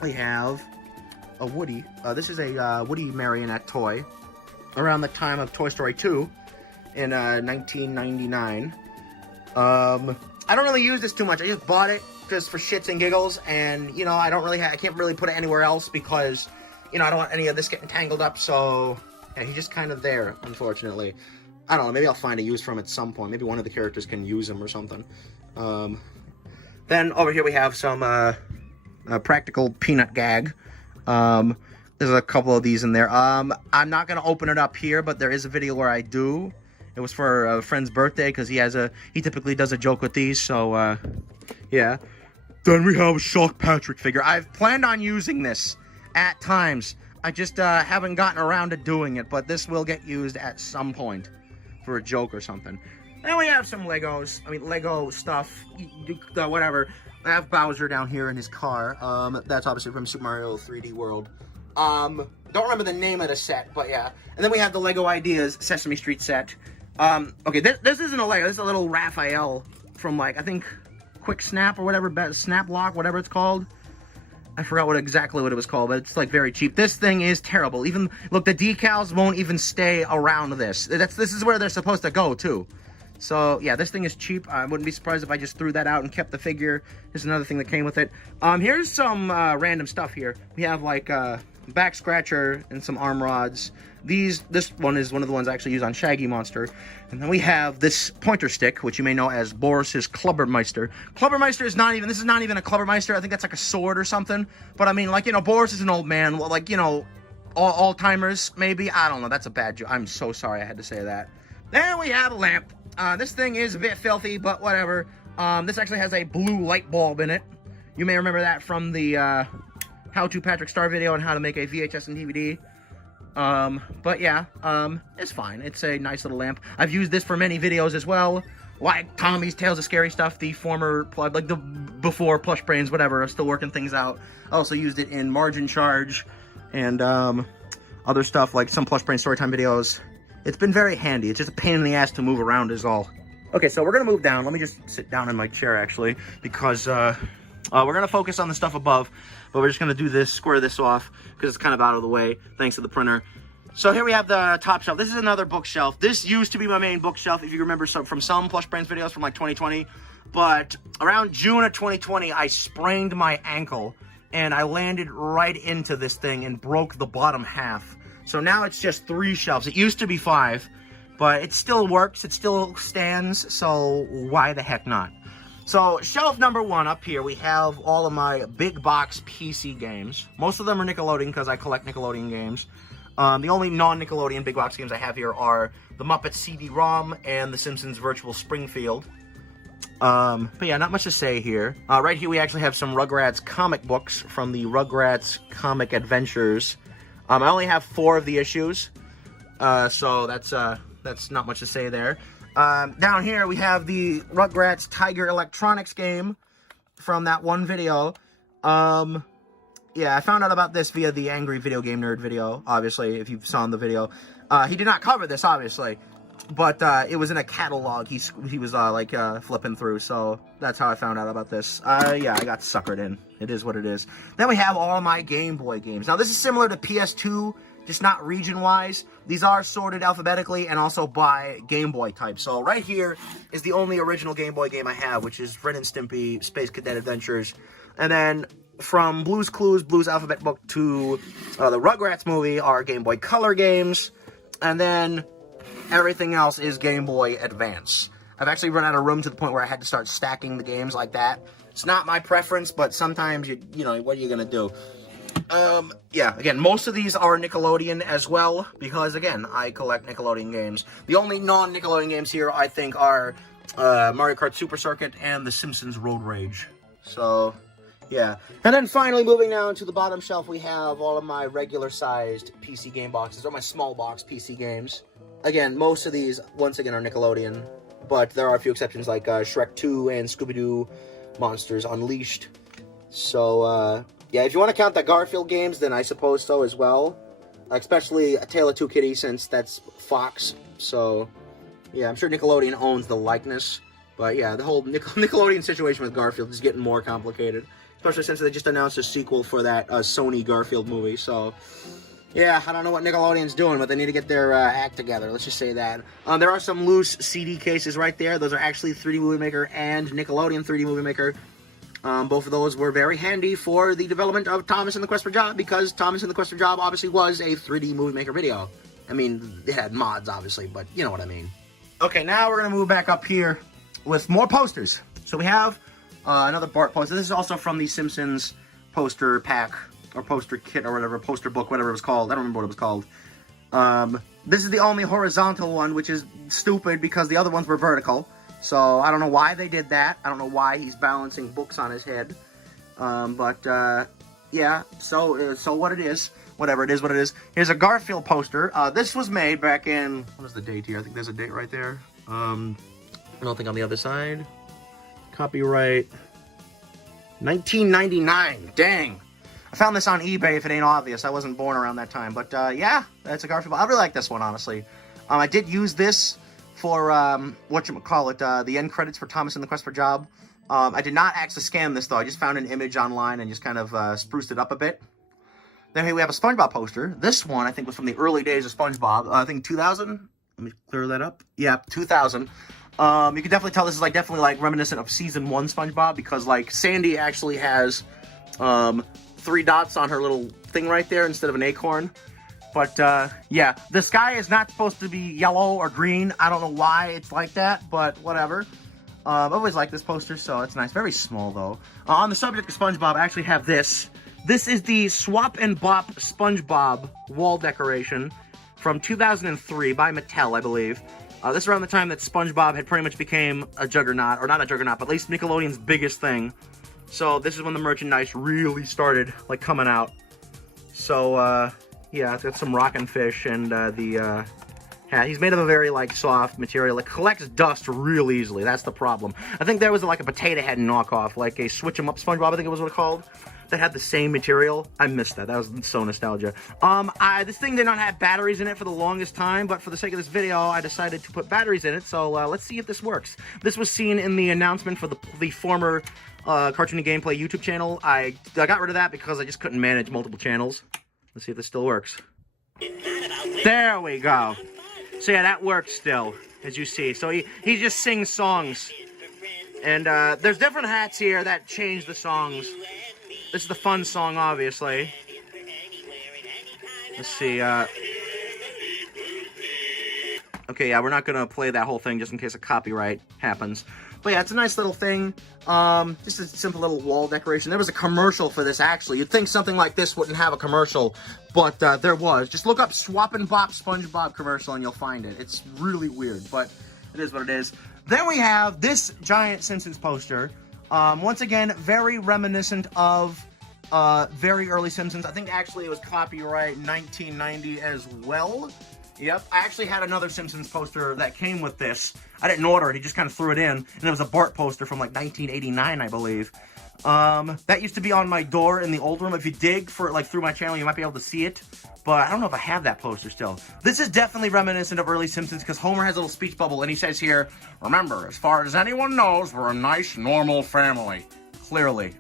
we have a Woody. This is a Woody marionette toy around the time of Toy Story 2 in 1999. I don't really use this too much. I just bought it just for shits and giggles, and, you know, I can't really put it anywhere else because, you know, I don't want any of this getting tangled up, so, yeah, he's just kind of there, unfortunately. I don't know, maybe I'll find a use for him at some point. Maybe one of the characters can use him or something. Then over here we have some practical peanut gag. There's a couple of these in there. I'm not going to open it up here, but there is a video where I do. It was for a friend's birthday, because he typically does a joke with these, so, yeah. Then we have a Shock Patrick figure. I've planned on using this at times. I just haven't gotten around to doing it, but this will get used at some point for a joke or something. Then we have some Legos. I mean, Lego stuff, whatever. I have Bowser down here in his car. That's obviously from Super Mario 3D World. Don't remember the name of the set, but yeah. And then we have the Lego Ideas Sesame Street set. Okay, this isn't a Lego. This is a little Raphael from, like, I think Quick Snap or whatever, Snap Lock, whatever it's called. I forgot exactly what it was called, but it's, like, very cheap. This thing is terrible. Even, look, the decals won't even stay around this. This is where they're supposed to go, too. So, yeah, this thing is cheap. I wouldn't be surprised if I just threw that out and kept the figure. Here's another thing that came with it. Here's some random stuff here. We have, like, back scratcher and some arm rods. This one is one of the ones I actually use on Shaggy Monster. And then we have this pointer stick, which you may know as Boris's Clubbermeister. Clubbermeister is not even, this is not even a Clubbermeister. I think that's like a sword or something. But I mean, like, you know, Boris is an old man. Like, you know, all-timers, maybe. I don't know. That's a bad joke. I'm so sorry I had to say that. Then we have a lamp. This thing is a bit filthy, but whatever. This actually has a blue light bulb in it. You may remember that from the How to Patrick Star video on how to make a VHS and DVD. But yeah, it's fine. It's a nice little lamp. I've used this for many videos as well, like Tommy's Tales of Scary Stuff, the former plug, like the before PlushBrains, whatever. I'm still working things out. I also used it in Margin Charge and other stuff like some PlushBrains Storytime videos. It's been very handy. It's just a pain in the ass to move around is all. Okay, so we're gonna move down. Let me just sit down in my chair actually, because we're gonna focus on the stuff above. But we're just going to do this, square this off, because it's kind of out of the way, thanks to the printer. So here we have the top shelf. This is another bookshelf. This used to be my main bookshelf, if you remember from some PlushBrains videos from like 2020. but around June of 2020, I sprained my ankle, and I landed right into this thing and broke the bottom half. So now it's just 3 shelves. It used to be 5, but it still works. It still stands, so why the heck not? So shelf number 1 up here, we have all of my big box PC games. Most of them are Nickelodeon because I collect Nickelodeon games. The only non-Nickelodeon big box games I have here are the Muppets CD-ROM and the Simpsons Virtual Springfield. But yeah, not much to say here. Right here we actually have some Rugrats comic books from the Rugrats Comic Adventures. I only have 4 of the issues, so that's not much to say there. Down here we have the Rugrats Tiger Electronics game from that one video. Yeah, I found out about this via the Angry Video Game Nerd video, obviously, if you saw in the video. He did not cover this, obviously, but it was in a catalog he was flipping through, so that's how I found out about this. Yeah, I got suckered in. It is what it is. Then we have all my Game Boy games. Now, this is similar to PS2, just not region-wise. These are sorted alphabetically and also by Game Boy type. So right here is the only original Game Boy game I have, which is Ren and Stimpy Space Cadet Adventures. And then from Blue's Clues, Blue's Alphabet Book to the Rugrats movie are Game Boy Color games. And then everything else is Game Boy Advance. I've actually run out of room to the point where I had to start stacking the games like that. It's not my preference, but sometimes, you know, what are you going to do? Yeah, again, most of these are Nickelodeon as well, because, again, I collect Nickelodeon games. The only non-Nickelodeon games here, I think, are Mario Kart Super Circuit and The Simpsons Road Rage. So, yeah. And then finally, moving down to the bottom shelf, we have all of my regular-sized PC game boxes, or my small box PC games. Again, most of these, once again, are Nickelodeon, but there are a few exceptions like Shrek 2 and Scooby-Doo Monsters Unleashed. So, yeah, if you want to count the Garfield games, then I suppose so as well. Especially A Tale of Two Kitties, since that's Fox. So, yeah, I'm sure Nickelodeon owns the likeness. But, yeah, the whole Nickelodeon situation with Garfield is getting more complicated. Especially since they just announced a sequel for that Sony Garfield movie. So, yeah, I don't know what Nickelodeon's doing, but they need to get their act together. Let's just say that. There are some loose CD cases right there. Those are actually 3D Movie Maker and Nickelodeon 3D Movie Maker. Both of those were very handy for the development of Thomas and the Quest for Job, because Thomas and the Quest for Job obviously was a 3D Movie Maker video. I mean, it had mods, obviously, but you know what I mean. Okay, now we're going to move back up here with more posters. So we have another Bart poster. This is also from the Simpsons poster pack, or poster kit, or whatever, poster book, whatever it was called. I don't remember what it was called. This is the only horizontal one, which is stupid because the other ones were vertical. So, I don't know why they did that. I don't know why he's balancing books on his head. Yeah, so what it is. Whatever it is, what it is. Here's a Garfield poster. This was made back in... What is the date here? I think there's a date right there. I don't think on the other side. Copyright... 1999. Dang. I found this on eBay if it ain't obvious. I wasn't born around that time. But, yeah, that's a Garfield. I really like this one, honestly. I did use this for, the end credits for Thomas and the Quest for Job. I did not actually scan this, though. I just found an image online and just kind of spruced it up a bit. Then here we have a SpongeBob poster. This one, I think, was from the early days of SpongeBob. I think 2000. Let me clear that up. Yeah, 2000. You can definitely tell this is, definitely, reminiscent of Season 1 SpongeBob, because, Sandy actually has, 3 dots on her little thing right there instead of an acorn. But, yeah, the sky is not supposed to be yellow or green. I don't know why it's like that, but whatever. I've always liked this poster, so it's nice. Very small, though. On the subject of SpongeBob, I actually have this. This is the Swap and Bop SpongeBob wall decoration from 2003 by Mattel, I believe. This is around the time that SpongeBob had pretty much became a juggernaut, or not a juggernaut, but at least Nickelodeon's biggest thing. So this is when the merchandise really started, coming out. So, yeah, it's got some rockin' fish and the hat. He's made of a very, soft material. It collects dust real easily. That's the problem. I think there was, a potato head knockoff, a Switch 'em Up SpongeBob, I think it was what it called, that had the same material. I missed that. That was so nostalgia. This thing did not have batteries in it for the longest time, but for the sake of this video, I decided to put batteries in it, so let's see if this works. This was seen in the announcement for the former Cartoony Gameplay YouTube channel. I got rid of that because I just couldn't manage multiple channels. Let's see if this still works. There we go. So yeah, that works still, as you see. So he just sings songs. And there's different hats here that change the songs. This is the fun song, obviously. Let's see. Okay, yeah, we're not gonna play that whole thing just in case a copyright happens. But yeah, it's a nice little thing. Just a simple little wall decoration. There was a commercial for this, actually. You'd think something like this wouldn't have a commercial, but there was. Just look up Swap and Bop SpongeBob commercial and you'll find it. It's really weird, but it is what it is. Then we have this giant Simpsons poster. Once again, very reminiscent of very early Simpsons. I think actually it was copyright 1990 as well. Yep, I actually had another Simpsons poster that came with this. I didn't order it, he just kind of threw it in, and it was a Bart poster from like 1989, I believe. That used to be on my door in the old room. If you dig for like through my channel, you might be able to see it, but I don't know if I have that poster still. This is definitely reminiscent of early Simpsons because Homer has a little speech bubble, and he says here, "Remember, as far as anyone knows, we're a nice, normal family." Clearly.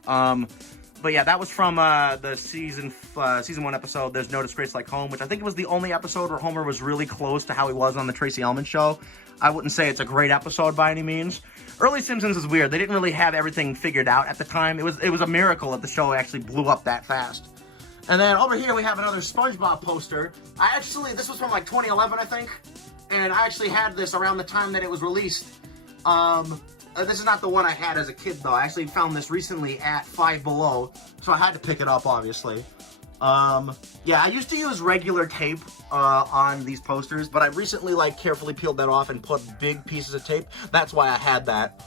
But yeah, that was from the season 1 episode, There's No Disgrace Like Home, which I think it was the only episode where Homer was really close to how he was on the Tracy Ullman Show. I wouldn't say it's a great episode by any means. Early Simpsons is weird. They didn't really have everything figured out at the time. It was a miracle that the show actually blew up that fast. And then over here we have another SpongeBob poster. This was from like 2011, I think. And I actually had this around the time that it was released. This is not the one I had as a kid, though. I actually found this recently at Five Below, so I had to pick it up, obviously. Yeah, I used to use regular tape on these posters, but I recently, like, carefully peeled that off and put big pieces of tape. That's why I had that,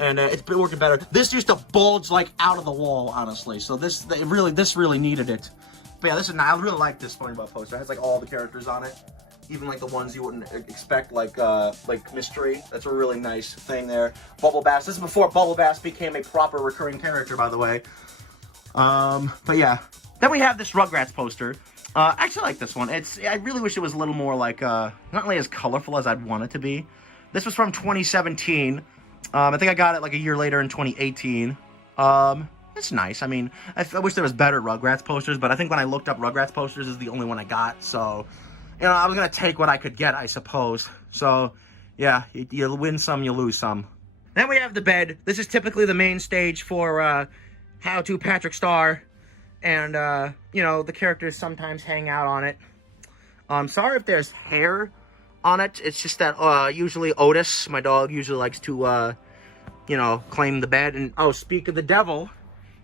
and it's been working better. This used to bulge, like, out of the wall, honestly, so this really needed it. But yeah, I really like this SpongeBob poster. It has, like, all the characters on it. Even like the ones you wouldn't expect, like Mystery. That's a really nice thing there. Bubble Bass. This is before Bubble Bass became a proper recurring character, by the way. But yeah. Then we have this Rugrats poster. I actually like this one. I really wish it was a little more like, not really as colorful as I'd want it to be. This was from 2017. I think I got it like a year later in 2018. It's nice. I mean, I wish there was better Rugrats posters, but I think when I looked up Rugrats posters, this is the only one I got, so... You know, I was going to take what I could get, I suppose. So, yeah, you win some, you lose some. Then we have the bed. This is typically the main stage for How to Patrick Star. And, you know, the characters sometimes hang out on it. I'm sorry if there's hair on it. It's just that usually Otis, my dog, usually likes to, you know, claim the bed. And, oh, speak of the devil,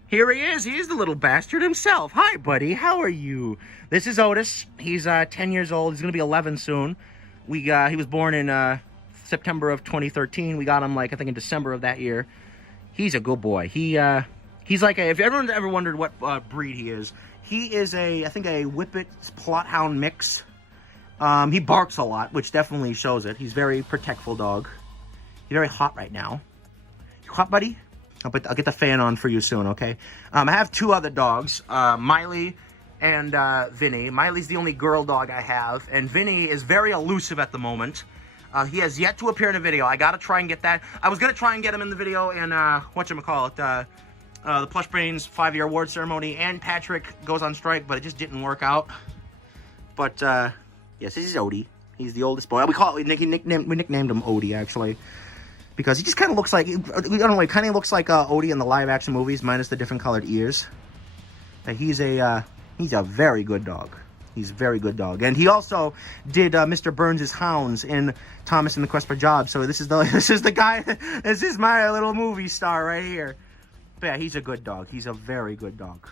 here he is. He is the little bastard himself. Hi, buddy. How are you? This is Otis. He's 10 years old. He's going to be 11 soon. He was born in September of 2013. We got him, like, I think in December of that year. He's a good boy. He's like if everyone's ever wondered what breed he is, he is I think a Whippet Plot Hound mix. He barks a lot, which definitely shows it. He's a very protectful dog. He's very hot right now. You hot, buddy? I'll get the fan on for you soon, okay? I have two other dogs, Miley and Vinny. Miley's the only girl dog I have, and Vinny is very elusive at the moment. He has yet to appear in a video. I gotta try and get that. I was gonna try and get him in the video in, whatchamacallit, the PlushBrains 5-year award ceremony, and Patrick goes on strike, but it just didn't work out. But, yes, this is Odie. He's the oldest boy. We nicknamed him Odie, actually. Because he just kind of looks like, I don't know, he kind of looks like Odie in the live-action movies, minus the different colored ears. But he's a very good dog. He's a very good dog. And he also did Mr. Burns' Hounds in Thomas and the Quest for Jobs. So this is the guy, this is my little movie star right here. But yeah, he's a good dog. He's a very good dog.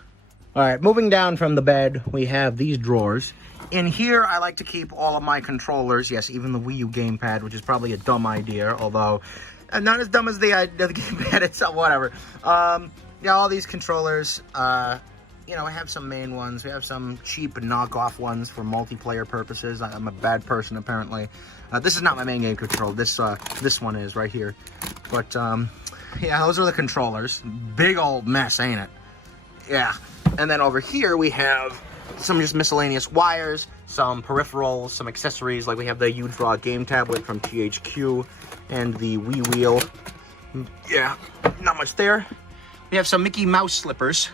All right, moving down from the bed, we have these drawers. In here, I like to keep all of my controllers. Yes, even the Wii U gamepad, which is probably a dumb idea, although not as dumb as the gamepad itself, whatever. Yeah, all these controllers, you know, I have some main ones. We have some cheap knockoff ones for multiplayer purposes. I'm a bad person, apparently. This is not my main game controller. This one is right here. But, yeah, those are the controllers. Big old mess, ain't it? Yeah. And then over here, we have some just miscellaneous wires, some peripherals, some accessories. Like we have the U-Draw game tablet from THQ and the Wii Wheel. Yeah, not much there. We have some Mickey Mouse slippers.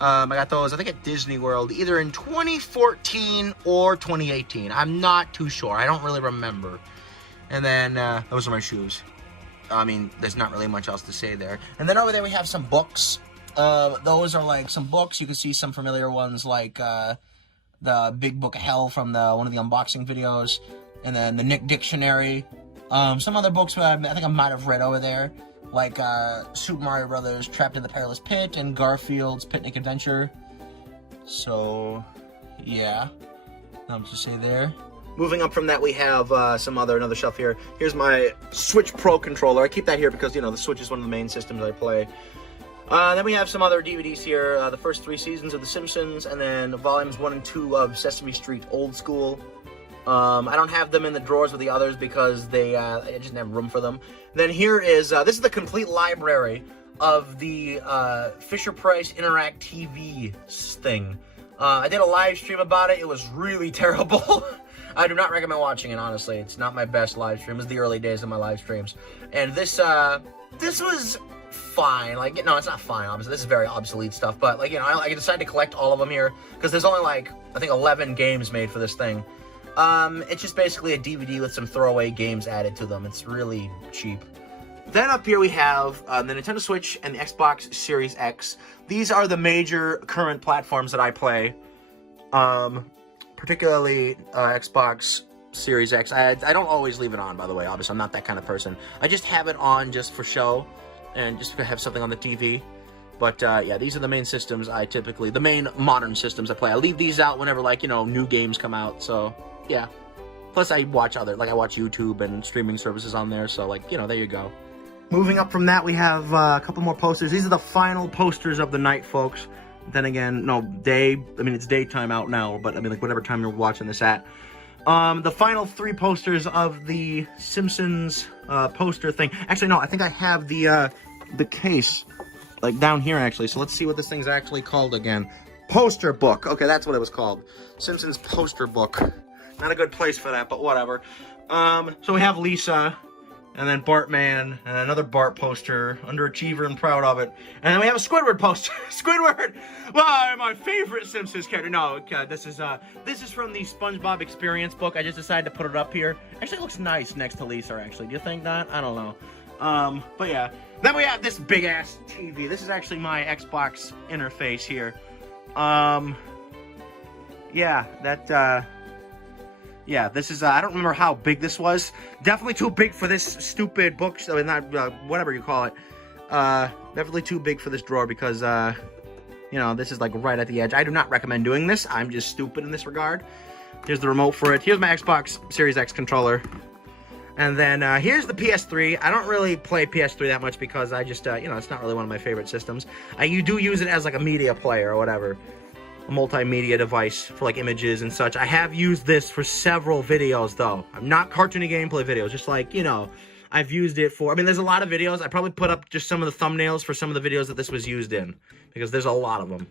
I got those, I think, at Disney World, either in 2014 or 2018. I'm not too sure. I don't really remember. And then those are my shoes. I mean, there's not really much else to say there. And then over there we have some books. Those are like some books. You can see some familiar ones like the Big Book of Hell from one of the unboxing videos, and then the Nick Dictionary. Some other books I think I might have read over there, like Super Mario Brothers Trapped in the Perilous Pit and Garfield's Picnic Adventure. So, yeah, not much to say there. Moving up from that, we have another shelf here. Here's my Switch Pro controller. I keep that here because, you know, the Switch is one of the main systems I play. Then we have some other DVDs here. The first 3 seasons of The Simpsons, and then volumes 1 and 2 of Sesame Street Old School. I don't have them in the drawers with the others because I just didn't have room for them. Then here is, this is the complete library of the Fisher-Price Interact TV thing. I did a live stream about it. It was really terrible. I do not recommend watching it, honestly. It's not my best live stream. It was the early days of my live streams. And this was fine. Like, no, it's not fine, obviously. This is very obsolete stuff. But, like, you know, I decided to collect all of them here because there's only, like, I think 11 games made for this thing. It's just basically a DVD with some throwaway games added to them. It's really cheap. Then up here we have the Nintendo Switch and the Xbox Series X. These are the major current platforms that I play. Particularly Xbox Series X. I don't always leave it on, by the way. Obviously, I'm not that kind of person. I just have it on just for show and just to have something on the TV. But, yeah, these are the main systems the main modern systems I play. I leave these out whenever, like, you know, new games come out, so, yeah. Plus, I watch I watch YouTube and streaming services on there, so, like, you know, there you go. Moving up from that, we have a couple more posters. These are the final posters of the night, folks. Then again, it's daytime out now, but, I mean, like, whatever time you're watching this at. The final 3 posters of the Simpsons, poster thing. Actually, no, I think I have the case, like, down here, actually. So let's see what this thing's actually called again. Poster book. Okay, that's what it was called. Simpsons poster book. Not a good place for that, but whatever. So we have Lisa, and then Bartman, and another Bart poster, Underachiever and Proud of It. And then we have a Squidward poster. Squidward! Well, my favorite Simpsons character. No, okay, this is from the SpongeBob Experience book. I just decided to put it up here. Actually, it looks nice next to Lisa, actually. Do you think that? I don't know. But yeah. Then we have this big-ass TV. This is actually my Xbox interface here. Yeah, yeah, this is, I don't remember how big this was. Definitely too big for this stupid book, I mean, not, whatever you call it. Definitely too big for this drawer because, you know, this is, like, right at the edge. I do not recommend doing this. I'm just stupid in this regard. Here's the remote for it. Here's my Xbox Series X controller. And then, here's the PS3. I don't really play PS3 that much because I just, you know, it's not really one of my favorite systems. You do use it as, like, a media player or whatever. A multimedia device for, like, images and such. I have used this for several videos, though. I'm not cartoony gameplay videos, just like, you know, I've used it for, I mean, there's a lot of videos. I probably put up just some of the thumbnails for some of the videos that this was used in, because there's a lot of them.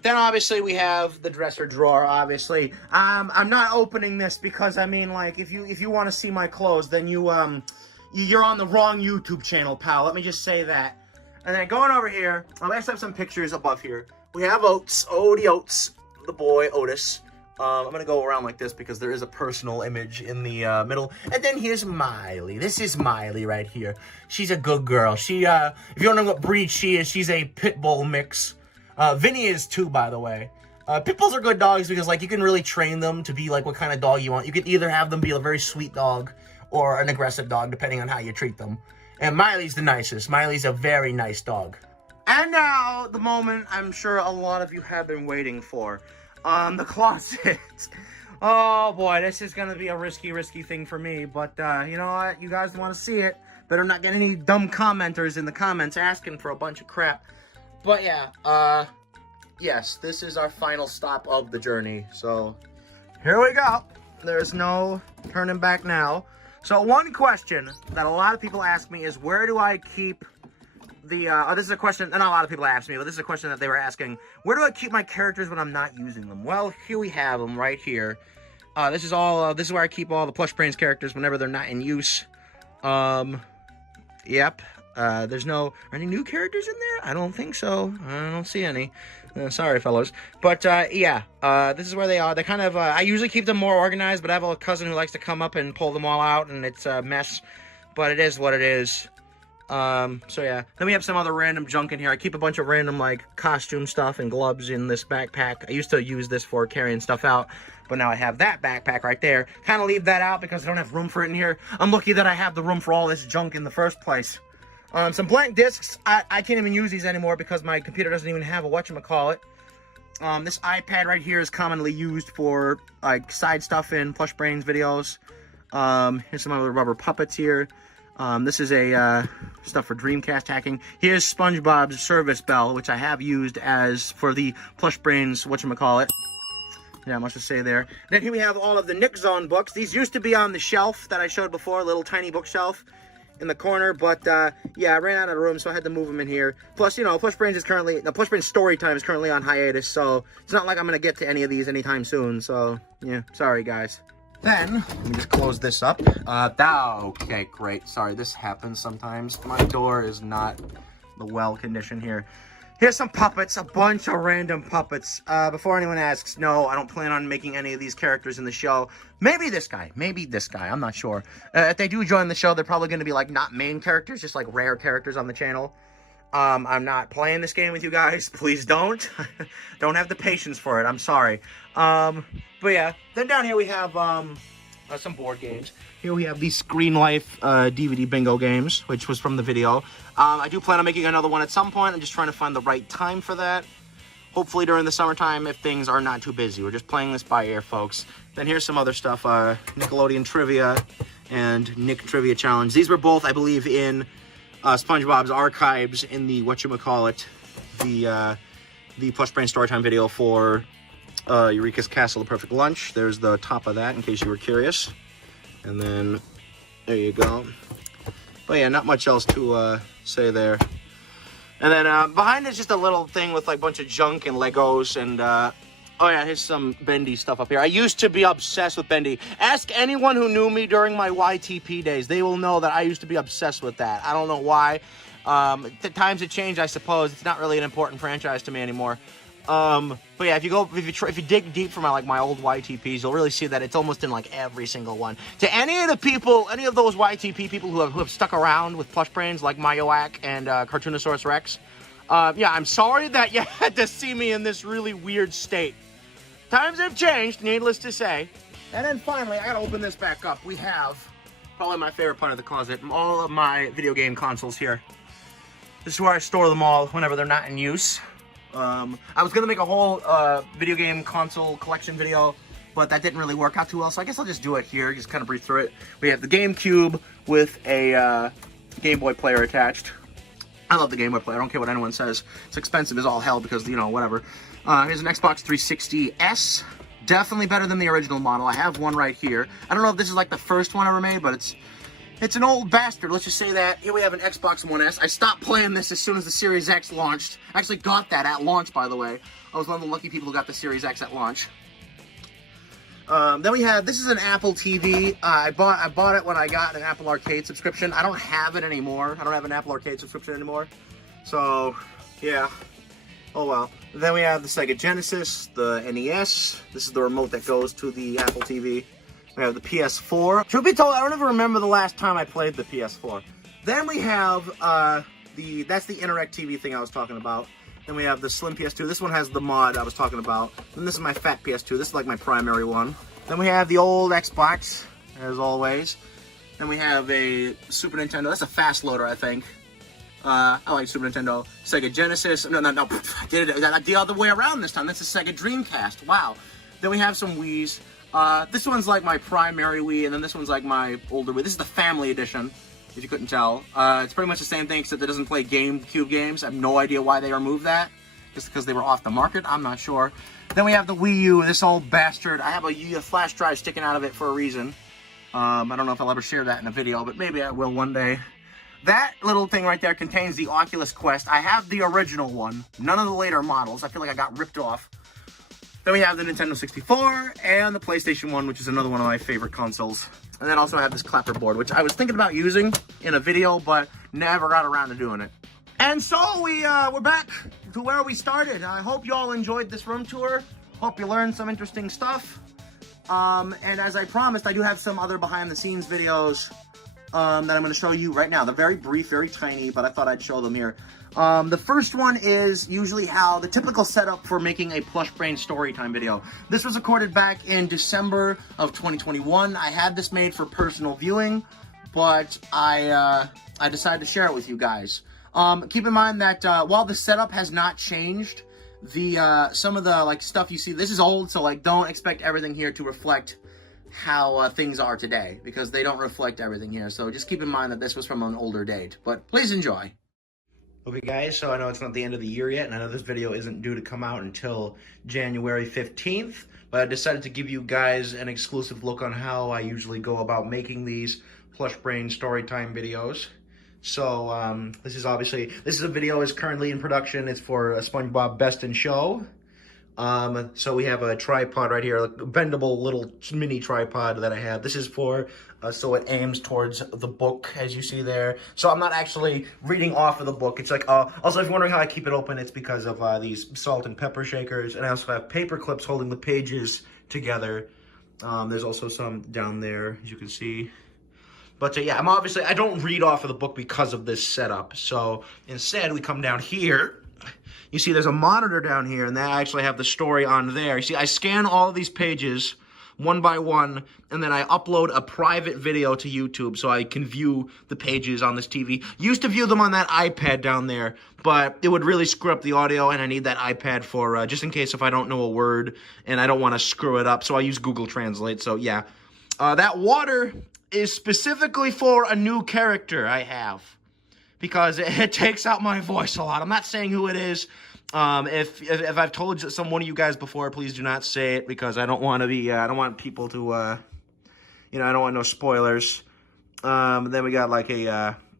Then, obviously, we have the dresser drawer, obviously. I'm not opening this because, I mean, like, if you want to see my clothes, then you're on the wrong YouTube channel, pal. Let me just say that. And then going over here, I actually have some pictures above here. We have Oates, Odie Oates, the boy, Otis. I'm going to go around like this because there is a personal image in the middle. And then here's Miley. This is Miley right here. She's a good girl. She, if you don't know what breed she is, she's a pit bull mix. Vinny is too, by the way. Pit bulls are good dogs because, like, you can really train them to be, like, what kind of dog you want. You can either have them be a very sweet dog or an aggressive dog, depending on how you treat them. And Miley's the nicest. Miley's a very nice dog. And now, the moment I'm sure a lot of you have been waiting for. The closet. Oh boy, this is gonna be a risky thing for me, but you know what? You guys want to see it. Better not get any dumb commenters in the comments asking for a bunch of crap. But yeah, yes, this is our final stop of the journey. So, here we go. There's no turning back now. So, one question that a lot of people ask me is, where do I keep this is a question, not a lot of people ask me, but this is a question that they were asking. Where do I keep my characters when I'm not using them? Well, here we have them right here. This is where I keep all the PlushBrains characters whenever they're not in use. Yep. Are any new characters in there? I don't think so. I don't see any. Sorry, fellas. But, yeah. This is where they are. They kind of, I usually keep them more organized, but I have a cousin who likes to come up and pull them all out, and it's a mess. But it is what it is. So yeah, then we have some other random junk in here. I keep a bunch of random like costume stuff and gloves in this backpack. I used to use this for carrying stuff out, but now I have that backpack right there. Kind of leave that out because I don't have room for it in here. I'm lucky that I have the room for all this junk in the first place. Some blank discs. I can't even use these anymore because my computer doesn't even have a whatchamacallit. This iPad right here is commonly used for like side stuff in PlushBrains videos. Here's some other rubber puppets here. This is a stuff for Dreamcast hacking. Here's SpongeBob's service bell, which I have used as for the PlushBrains whatchamacallit. Yeah, much to say there. Then here we have all of the Nick Zone books. These used to be on the shelf that I showed before, a little tiny bookshelf in the corner, but yeah, I ran out of room, so I had to move them in here. Plus, you know, PlushBrains Storytime is currently on hiatus, so it's not like I'm gonna get to any of these anytime soon. So yeah, sorry guys. Then let me just close this up. Okay, great. Sorry, this happens sometimes. My door is not the well condition here. Here's some puppets, a bunch of random puppets. Before anyone asks, no, I don't plan on making any of these characters in the show. Maybe this guy, I'm not sure. If they do join the show, they're probably going to be like not main characters, just like rare characters on the channel. I'm not playing this game with you guys. Please don't. Don't have the patience for it. I'm sorry. But yeah, then down here we have some board games. Here we have the Screen Life DVD bingo games, which was from the video. I do plan on making another one at some point. I'm just trying to find the right time for that. Hopefully during the summertime if things are not too busy. We're just playing this by ear, folks. Then here's some other stuff. Nickelodeon Trivia and Nick Trivia Challenge. These were both, I believe, in SpongeBob's archives in the whatchamacallit, the PlushBrains Storytime video for Eureka's Castle, The Perfect Lunch. There's the top of that in case you were curious. And then, there you go. But yeah, not much else to say there. And then behind is just a little thing with like a bunch of junk and Legos and, oh yeah, here's some Bendy stuff up here. I used to be obsessed with Bendy. Ask anyone who knew me during my YTP days. They will know that I used to be obsessed with that. I don't know why. The times have changed, I suppose. It's not really an important franchise to me anymore. But yeah, if you dig deep for my old YTPs, you'll really see that it's almost in like every single one. To any of those YTP people who have stuck around with PlushBrains like Mayoak and Cartoonosaurus Rex, yeah, I'm sorry that you had to see me in this really weird state. Times have changed, needless to say. And then finally, I gotta open this back up. We have probably my favorite part of the closet, all of my video game consoles here. This is where I store them all whenever they're not in use. I was gonna make a whole video game console collection video, but that didn't really work out too well, so I guess I'll just do it here, just kind of breeze through it. We have the GameCube with a Game Boy player attached. I love the Game Boy player, I don't care what anyone says. It's expensive as all hell because, you know, whatever. Here's an Xbox 360S. Definitely better than the original model. I have one right here. I don't know if this is like the first one ever made, but it's an old bastard, let's just say that. Here we have an Xbox One S. I stopped playing this as soon as the Series X launched. I actually got that at launch, by the way. I was one of the lucky people who got the Series X at launch. Then we have, this is an Apple TV. I bought it when I got an Apple Arcade subscription. I don't have it anymore. I don't have an Apple Arcade subscription anymore. So, yeah. Oh well. Then we have the Sega Genesis, the NES. This is the remote that goes to the Apple TV. We have the PS4. Truth be told, I don't even remember the last time I played the PS4. Then we have that's the Interact TV thing I was talking about. Then we have the Slim PS2. This one has the mod I was talking about. Then this is my fat PS2. This is like my primary one. Then we have the old Xbox, as always. Then we have a Super Nintendo. That's a fast loader, I think. I like Super Nintendo. Sega Genesis. No. I did it the other way around this time. That's a Sega Dreamcast. Wow. Then we have some Wiis. This one's like my primary Wii, and then this one's like my older Wii. This is the family edition, if you couldn't tell. It's pretty much the same thing, except it doesn't play GameCube games. I have no idea why they removed that. Just because they were off the market? I'm not sure. Then we have the Wii U, this old bastard. I have a flash drive sticking out of it for a reason. I don't know if I'll ever share that in a video, but maybe I will one day. That little thing right there contains the Oculus Quest. I have the original one. None of the later models. I feel like I got ripped off. Then we have the Nintendo 64 and the PlayStation 1, which is another one of my favorite consoles. And then also I have this clapperboard, which I was thinking about using in a video, but never got around to doing it. And so we're back to where we started. I hope you all enjoyed this room tour. Hope you learned some interesting stuff. And as I promised, I do have some other behind the scenes videos that I'm going to show you right now. They're very brief, very tiny, but I thought I'd show them here. The first one is usually the typical setup for making a PlushBrains storytime video. This was recorded back in December of 2021. I had this made for personal viewing, but I decided to share it with you guys. Keep in mind that while the setup has not changed, some of the stuff you see, this is old, so don't expect everything here to reflect how things are today, because they don't reflect everything here. So just keep in mind that this was from an older date, but please enjoy. Okay guys, so I know it's not the end of the year yet, and I know this video isn't due to come out until January 15th, but I decided to give you guys an exclusive look on how I usually go about making these PlushBrains storytime videos. So this is a video is currently in production. It's for a SpongeBob Best in Show. So we have a tripod right here, a bendable little mini tripod that I have. This is for, so it aims towards the book, as you see there. So I'm not actually reading off of the book. It's also if you're wondering how I keep it open, it's because of these salt and pepper shakers. And I also have paper clips holding the pages together. There's also some down there, as you can see. But yeah, I don't read off of the book because of this setup. So instead, we come down here. You see there's a monitor down here, and they actually have the story on there. You see, I scan all of these pages one by one, and then I upload a private video to YouTube so I can view the pages on this TV. Used to view them on that iPad down there, but it would really screw up the audio, and I need that iPad for, just in case if I don't know a word, and I don't want to screw it up, so I use Google Translate, so yeah. That water is specifically for a new character I have, because it takes out my voice a lot. I'm not saying who it is. If I've told one of you guys before, please do not say it, because I don't want to be, I don't want people to, I don't want no spoilers. Then we got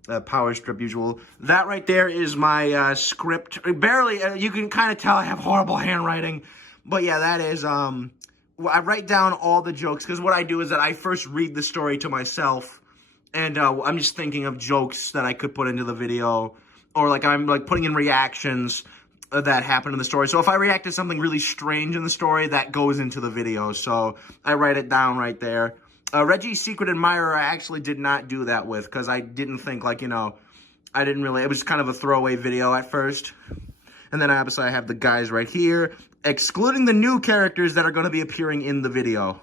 a power strip usual. That right there is my script. Barely, you can kind of tell I have horrible handwriting. But yeah, that is, I write down all the jokes, because what I do is that I first read the story to myself. And I'm just thinking of jokes that I could put into the video, or I'm putting in reactions that happen in the story. So if I react to something really strange in the story, that goes into the video. So I write it down right there. Reggie's Secret Admirer, I actually did not do that with, because I didn't think I didn't really, it was kind of a throwaway video at first. And then obviously I have the guys right here, excluding the new characters that are going to be appearing in the video.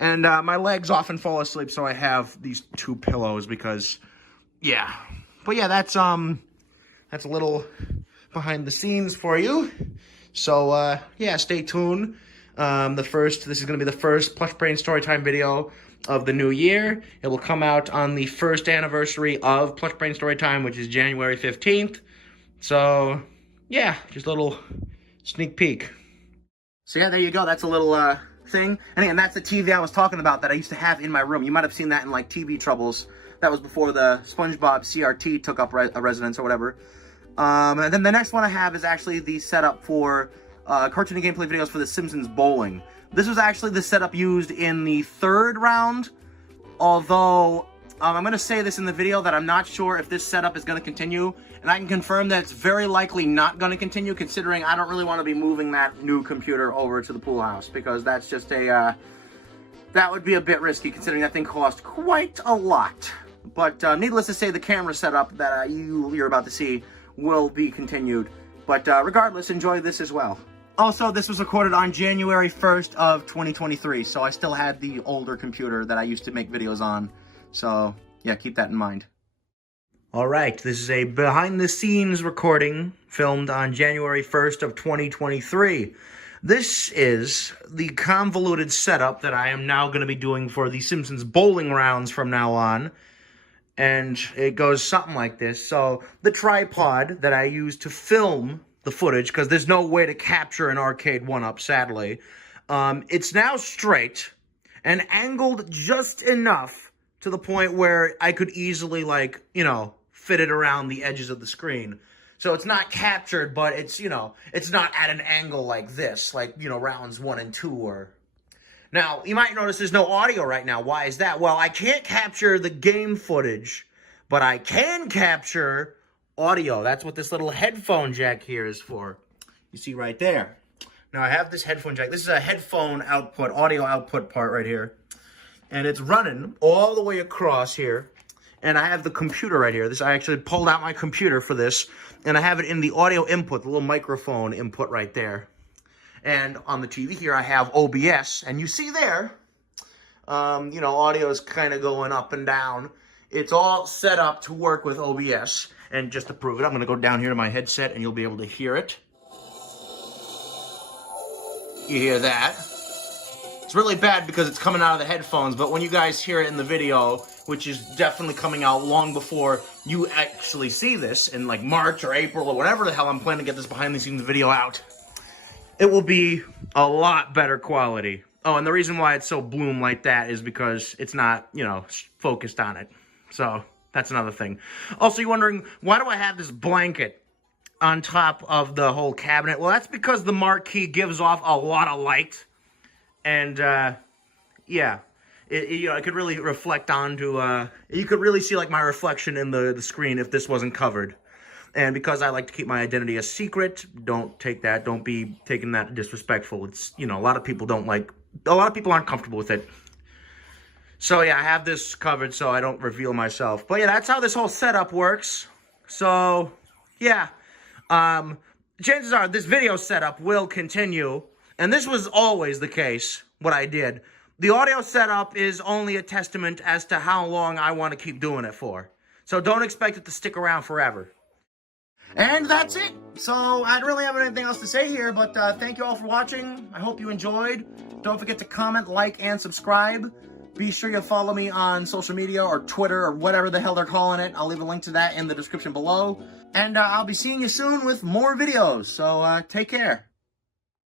And my legs often fall asleep, so I have these two pillows because, yeah. But yeah, that's a little behind the scenes for you. So yeah, stay tuned. This is going to be the first PlushBrains Storytime video of the new year. It will come out on the first anniversary of PlushBrains Storytime, which is January 15th. So yeah, just a little sneak peek. So yeah, there you go. That's a little thing. And again, that's the TV I was talking about that I used to have in my room. You might have seen that in TV troubles. That was before the SpongeBob CRT took up a residence or whatever. And then the next one I have is actually the setup for cartoon and gameplay videos for The Simpsons Bowling. This was actually the setup used in the third round, although I'm going to say this in the video that I'm not sure if this setup is going to continue, and I can confirm that it's very likely not going to continue, considering I don't really want to be moving that new computer over to the pool house, because that's just that would be a bit risky, considering that thing cost quite a lot. But needless to say, the camera setup that you're about to see will be continued. But regardless, enjoy this as well. Also, this was recorded on January 1st of 2023, so I still had the older computer that I used to make videos on. So, yeah, keep that in mind. Alright, this is a behind-the-scenes recording filmed on January 1st of 2023. This is the convoluted setup that I am now going to be doing for the Simpsons bowling rounds from now on. And it goes something like this. So, the tripod that I use to film the footage, because there's no way to capture an arcade one-up, sadly. It's now straight and angled just enough to the point where I could easily, fit it around the edges of the screen. So it's not captured, but it's, it's not at an angle like this, rounds 1 and 2 or... Now, you might notice there's no audio right now. Why is that? Well, I can't capture the game footage, but I can capture audio. That's what this little headphone jack here is for. You see right there. Now, I have this headphone jack. This is a headphone output, audio output part right here. And it's running all the way across here. And I have the computer right here. I actually pulled out my computer for this, and I have it in the audio input, the little microphone input right there. And on the TV here, I have OBS, and you see there, you know, audio is kind of going up and down. It's all set up to work with OBS. And just to prove it, I'm going to go down here to my headset, and you'll be able to hear it. You hear that? It's really bad because it's coming out of the headphones, but when you guys hear it in the video, which is definitely coming out long before you actually see this, in like March or April or whatever the hell I'm planning to get this behind-the-scenes video out, it will be a lot better quality. Oh, and the reason why it's so bloom like that is because it's not, you know, focused on it. So that's another thing. Also, you're wondering, why do I have this blanket on top of the whole cabinet? Well, that's because the marquee gives off a lot of light. And, yeah, you know, I could really reflect onto, you could really see, like, my reflection in the screen if this wasn't covered. And because I like to keep my identity a secret, don't be taking that disrespectful. It's, you know, a lot of people aren't comfortable with it. So, yeah, I have this covered so I don't reveal myself. But, yeah, that's how this whole setup works. So, yeah. Chances are this video setup will continue. And this was always the case, what I did. The audio setup is only a testament as to how long I want to keep doing it for. So don't expect it to stick around forever. And that's it. So I don't really have anything else to say here, but thank you all for watching. I hope you enjoyed. Don't forget to comment, like, and subscribe. Be sure you follow me on social media or Twitter or whatever the hell they're calling it. I'll leave a link to that in the description below. And I'll be seeing you soon with more videos. So take care.